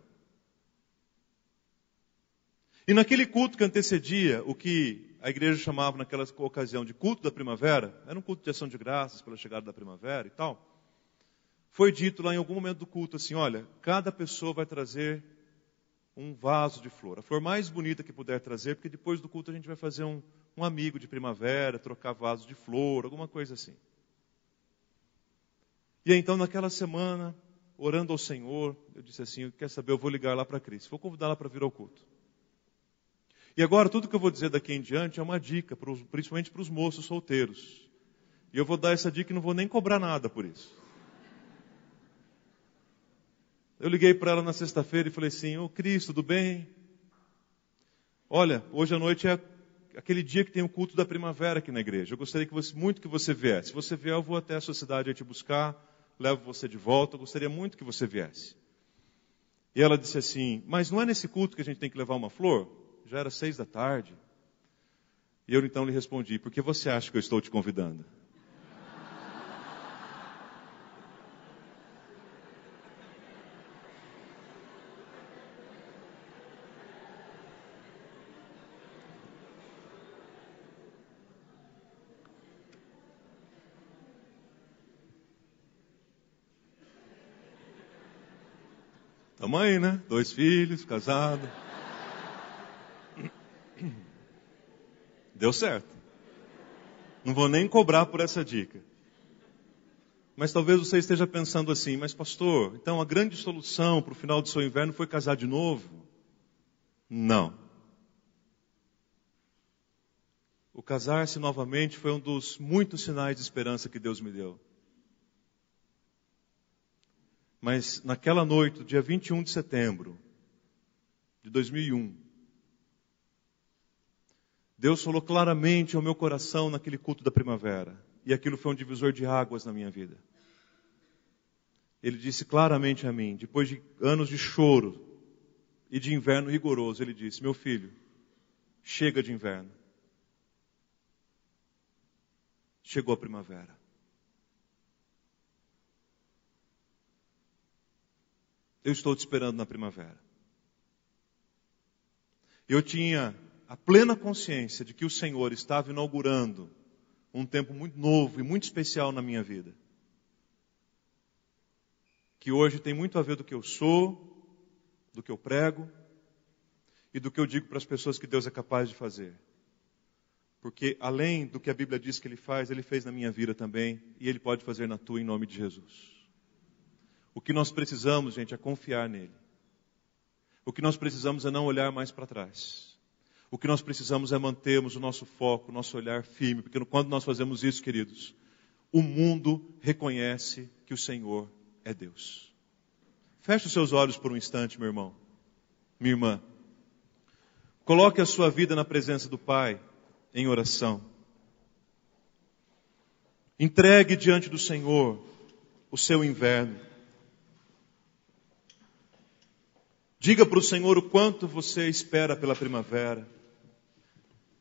E naquele culto que antecedia o que a igreja chamava naquela ocasião de culto da primavera, era um culto de ação de graças pela chegada da primavera e tal, foi dito lá em algum momento do culto assim, olha, cada pessoa vai trazer um vaso de flor, a flor mais bonita que puder trazer, porque depois do culto a gente vai fazer um amigo de primavera, trocar vasos de flor, alguma coisa assim. E aí, então naquela semana, orando ao Senhor, eu disse assim, quer saber, eu vou ligar lá para a Cris, vou convidá-la para vir ao culto. E agora, tudo que eu vou dizer daqui em diante é uma dica, principalmente para os moços solteiros. E eu vou dar essa dica e não vou nem cobrar nada por isso. Eu liguei para ela na sexta-feira e falei assim, ô Cris, tudo bem? Olha, hoje à noite é aquele dia que tem o culto da primavera aqui na igreja. Eu gostaria muito que você viesse. Se você vier, eu vou até a sua cidade aí te buscar, levo você de volta. Eu gostaria muito que você viesse. E ela disse assim, mas não é nesse culto que a gente tem que levar uma flor? Já era 6 da tarde. E eu então lhe respondi, por que você acha que eu estou te convidando? Tamo aí, né? 2 filhos, casado. Deu certo. Não vou nem cobrar por essa dica. Mas talvez você esteja pensando assim, mas pastor, então a grande solução para o final do seu inverno foi casar de novo? Não. O casar-se novamente foi um dos muitos sinais de esperança que Deus me deu. Mas naquela noite, dia 21 de setembro de 2001, Deus falou claramente ao meu coração naquele culto da primavera. E aquilo foi um divisor de águas na minha vida. Ele disse claramente a mim, depois de anos de choro e de inverno rigoroso, ele disse, meu filho, chega de inverno. Chegou a primavera. Eu estou te esperando na primavera. Eu tinha a plena consciência de que o Senhor estava inaugurando um tempo muito novo e muito especial na minha vida. Que hoje tem muito a ver do que eu sou, do que eu prego e do que eu digo para as pessoas que Deus é capaz de fazer. Porque além do que a Bíblia diz que Ele faz, Ele fez na minha vida também e Ele pode fazer na tua em nome de Jesus. O que nós precisamos, gente, é confiar nele. O que nós precisamos é não olhar mais para trás. O que nós precisamos é mantermos o nosso foco, o nosso olhar firme, porque quando nós fazemos isso, queridos, o mundo reconhece que o Senhor é Deus. Feche os seus olhos por um instante, meu irmão, minha irmã. Coloque a sua vida na presença do Pai, em oração. Entregue diante do Senhor o seu inverno. Diga para o Senhor o quanto você espera pela primavera.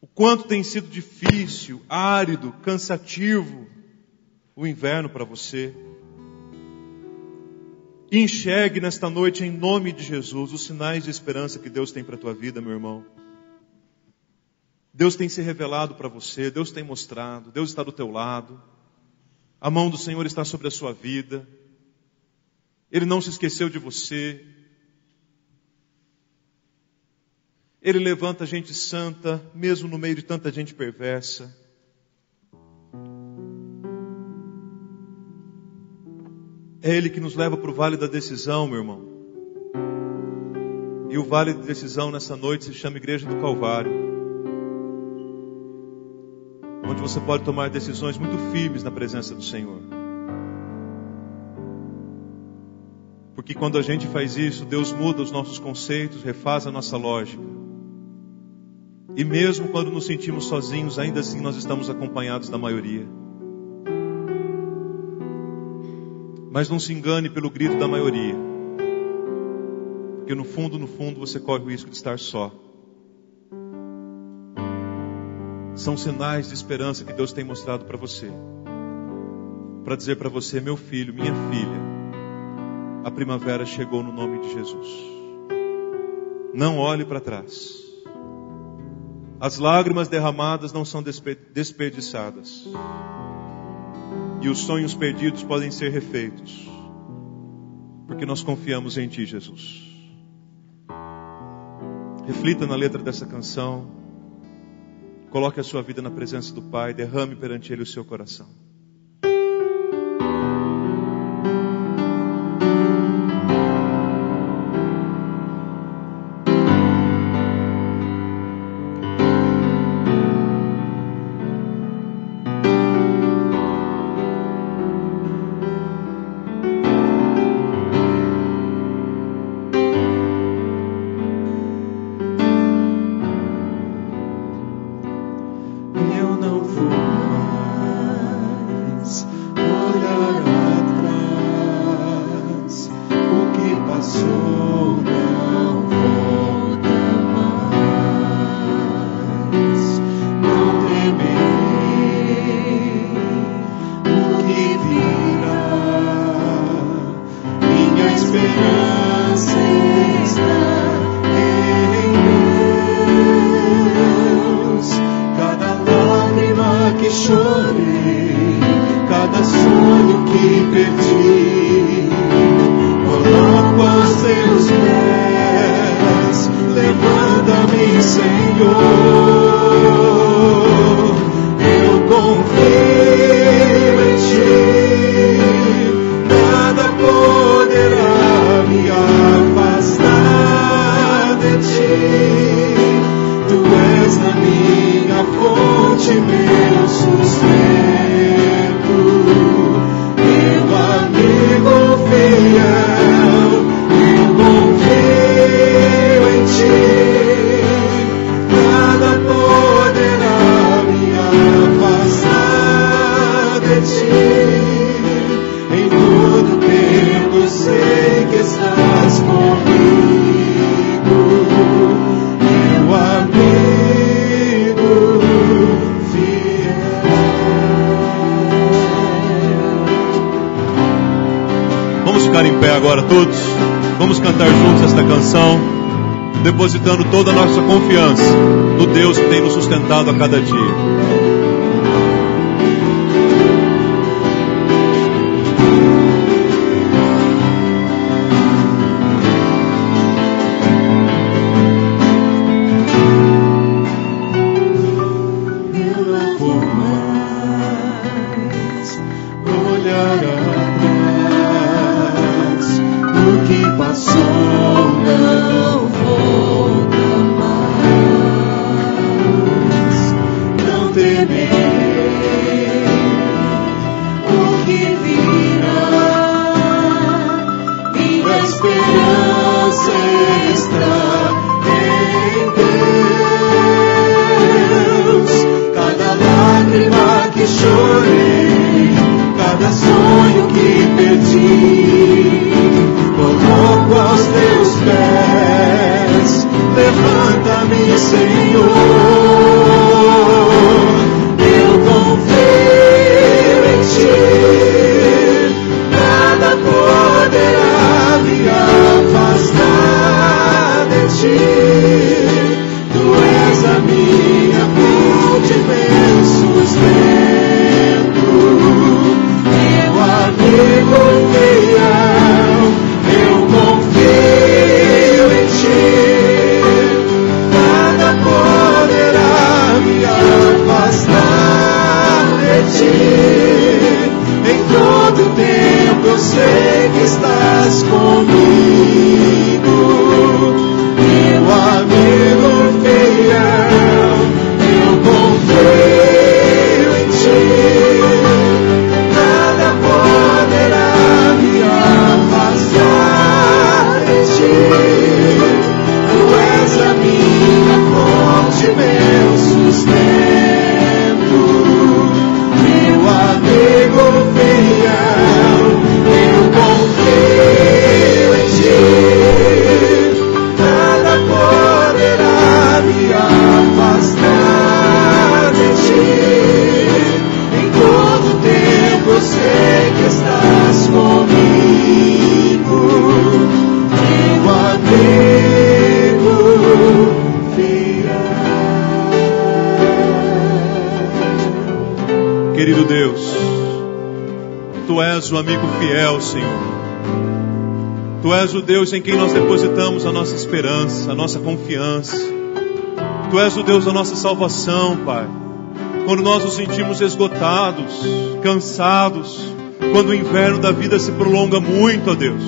O quanto tem sido difícil, árido, cansativo o inverno para você. E enxergue nesta noite, em nome de Jesus, os sinais de esperança que Deus tem para a tua vida, meu irmão. Deus tem se revelado para você, Deus tem mostrado, Deus está do teu lado. A mão do Senhor está sobre a sua vida. Ele não se esqueceu de você. Ele levanta gente santa, mesmo no meio de tanta gente perversa. É Ele que nos leva para o vale da decisão, meu irmão. E o vale da decisão nessa noite se chama Igreja do Calvário, onde você pode tomar decisões muito firmes na presença do Senhor. Porque quando a gente faz isso, Deus muda os nossos conceitos, refaz a nossa lógica. E mesmo quando nos sentimos sozinhos, ainda assim nós estamos acompanhados da maioria. Mas não se engane pelo grito da maioria. Porque no fundo, você corre o risco de estar só. São sinais de esperança que Deus tem mostrado para você. Para dizer para você, meu filho, minha filha, a primavera chegou no nome de Jesus. Não olhe para trás. As lágrimas derramadas não são desperdiçadas. E os sonhos perdidos podem ser refeitos. Porque nós confiamos em Ti, Jesus. Reflita na letra dessa canção. Coloque a sua vida na presença do Pai. Derrame perante Ele o seu coração. Agora todos, vamos cantar juntos esta canção, depositando toda a nossa confiança no Deus que tem nos sustentado a cada dia. Passou, não volta mais. Levanta-me, Senhor, eu confio em Ti, nada poderá me afastar de Ti. Tu és a minha fonte, meu sustento, meu amigo fiel, eu confio em Ti. Nada poderá me afastar de Ti. Em todo tempo eu sei que estás comigo, meu amigo fiel, eu confio em Ti. Nada poderá me afastar de Ti. Tu és a minha fonte, meu sustento, meu amigo fiel, eu confio em Ti. Nada poderá me afastar de Ti. Em todo tempo eu sei que estás comigo, meu amigo fiel. Querido Deus, Tu és o amigo fiel, Senhor. Tu és o Deus em quem nós depositamos a nossa esperança, a nossa confiança. Tu és o Deus da nossa salvação, Pai. Quando nós nos sentimos esgotados, cansados, quando o inverno da vida se prolonga muito, ó Deus,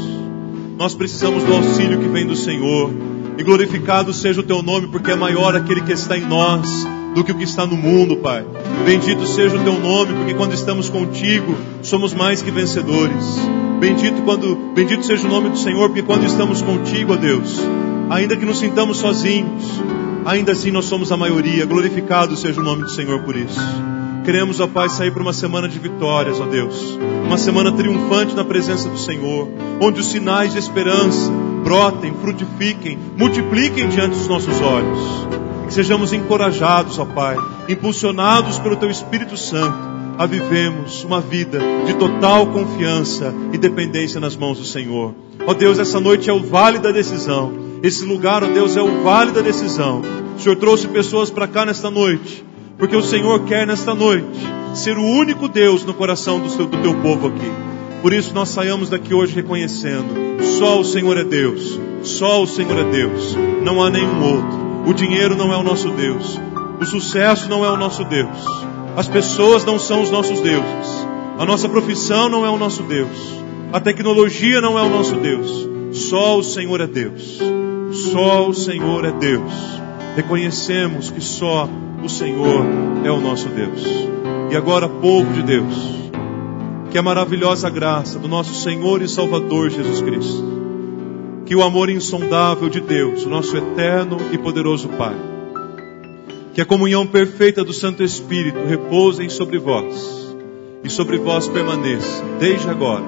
nós precisamos do auxílio que vem do Senhor. E glorificado seja o Teu nome, porque é maior aquele que está em nós do que o que está no mundo, Pai. Bendito seja o Teu nome, porque quando estamos contigo, somos mais que vencedores. Bendito seja o nome do Senhor, porque quando estamos contigo, ó Deus, ainda que nos sintamos sozinhos, ainda assim nós somos a maioria. Glorificado seja o nome do Senhor por isso. Queremos, ó Pai, sair para uma semana de vitórias, ó Deus. Uma semana triunfante na presença do Senhor, onde os sinais de esperança brotem, frutifiquem, multipliquem diante dos nossos olhos. Que sejamos encorajados, ó Pai, impulsionados pelo Teu Espírito Santo, a vivermos uma vida de total confiança e dependência nas mãos do Senhor. Ó Deus, essa noite é o vale da decisão. Esse lugar, ó Deus, é o vale da decisão. O Senhor trouxe pessoas para cá nesta noite, porque o Senhor quer nesta noite ser o único Deus no coração do Teu povo aqui. Por isso nós saiamos daqui hoje reconhecendo: só o Senhor é Deus, só o Senhor é Deus, não há nenhum outro. O dinheiro não é o nosso Deus, o sucesso não é o nosso Deus, as pessoas não são os nossos deuses, a nossa profissão não é o nosso Deus, a tecnologia não é o nosso Deus. Só o Senhor é Deus, só o Senhor é Deus. Reconhecemos que só o Senhor é o nosso Deus. E agora, povo de Deus, que a maravilhosa graça do nosso Senhor e Salvador Jesus Cristo, que o amor insondável de Deus, o nosso eterno e poderoso Pai, que a comunhão perfeita do Santo Espírito repousem sobre vós, e sobre vós permaneça, desde agora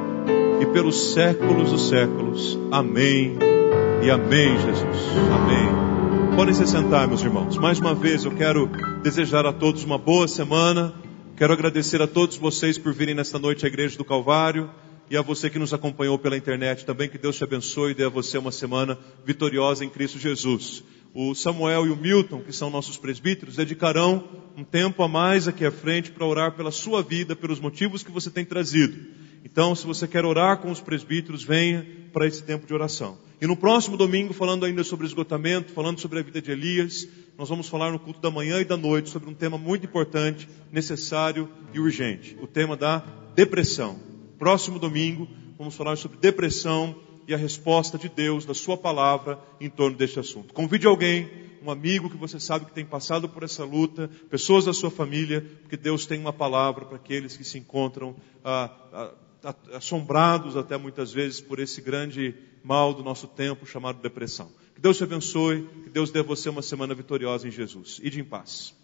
e pelos séculos dos séculos. Amém e amém, Jesus. Amém. Podem se sentar, meus irmãos. Mais uma vez eu quero desejar a todos uma boa semana. Quero agradecer a todos vocês por virem nesta noite à Igreja do Calvário, e a você que nos acompanhou pela internet também. Que Deus te abençoe e dê a você uma semana vitoriosa em Cristo Jesus. O Samuel e o Milton, que são nossos presbíteros, dedicarão um tempo a mais aqui à frente para orar pela sua vida, pelos motivos que você tem trazido. Então, se você quer orar com os presbíteros, venha para esse tempo de oração. E no próximo domingo, falando ainda sobre esgotamento, falando sobre a vida de Elias, nós vamos falar no culto da manhã e da noite sobre um tema muito importante, necessário e urgente. O tema da depressão. Próximo domingo, vamos falar sobre depressão e a resposta de Deus, da sua palavra, em torno deste assunto. Convide alguém, um amigo que você sabe que tem passado por essa luta, pessoas da sua família, porque Deus tem uma palavra para aqueles que se encontram assombrados até muitas vezes por esse grande mal do nosso tempo chamado depressão. Que Deus te abençoe, que Deus dê a você uma semana vitoriosa em Jesus. Ide em paz.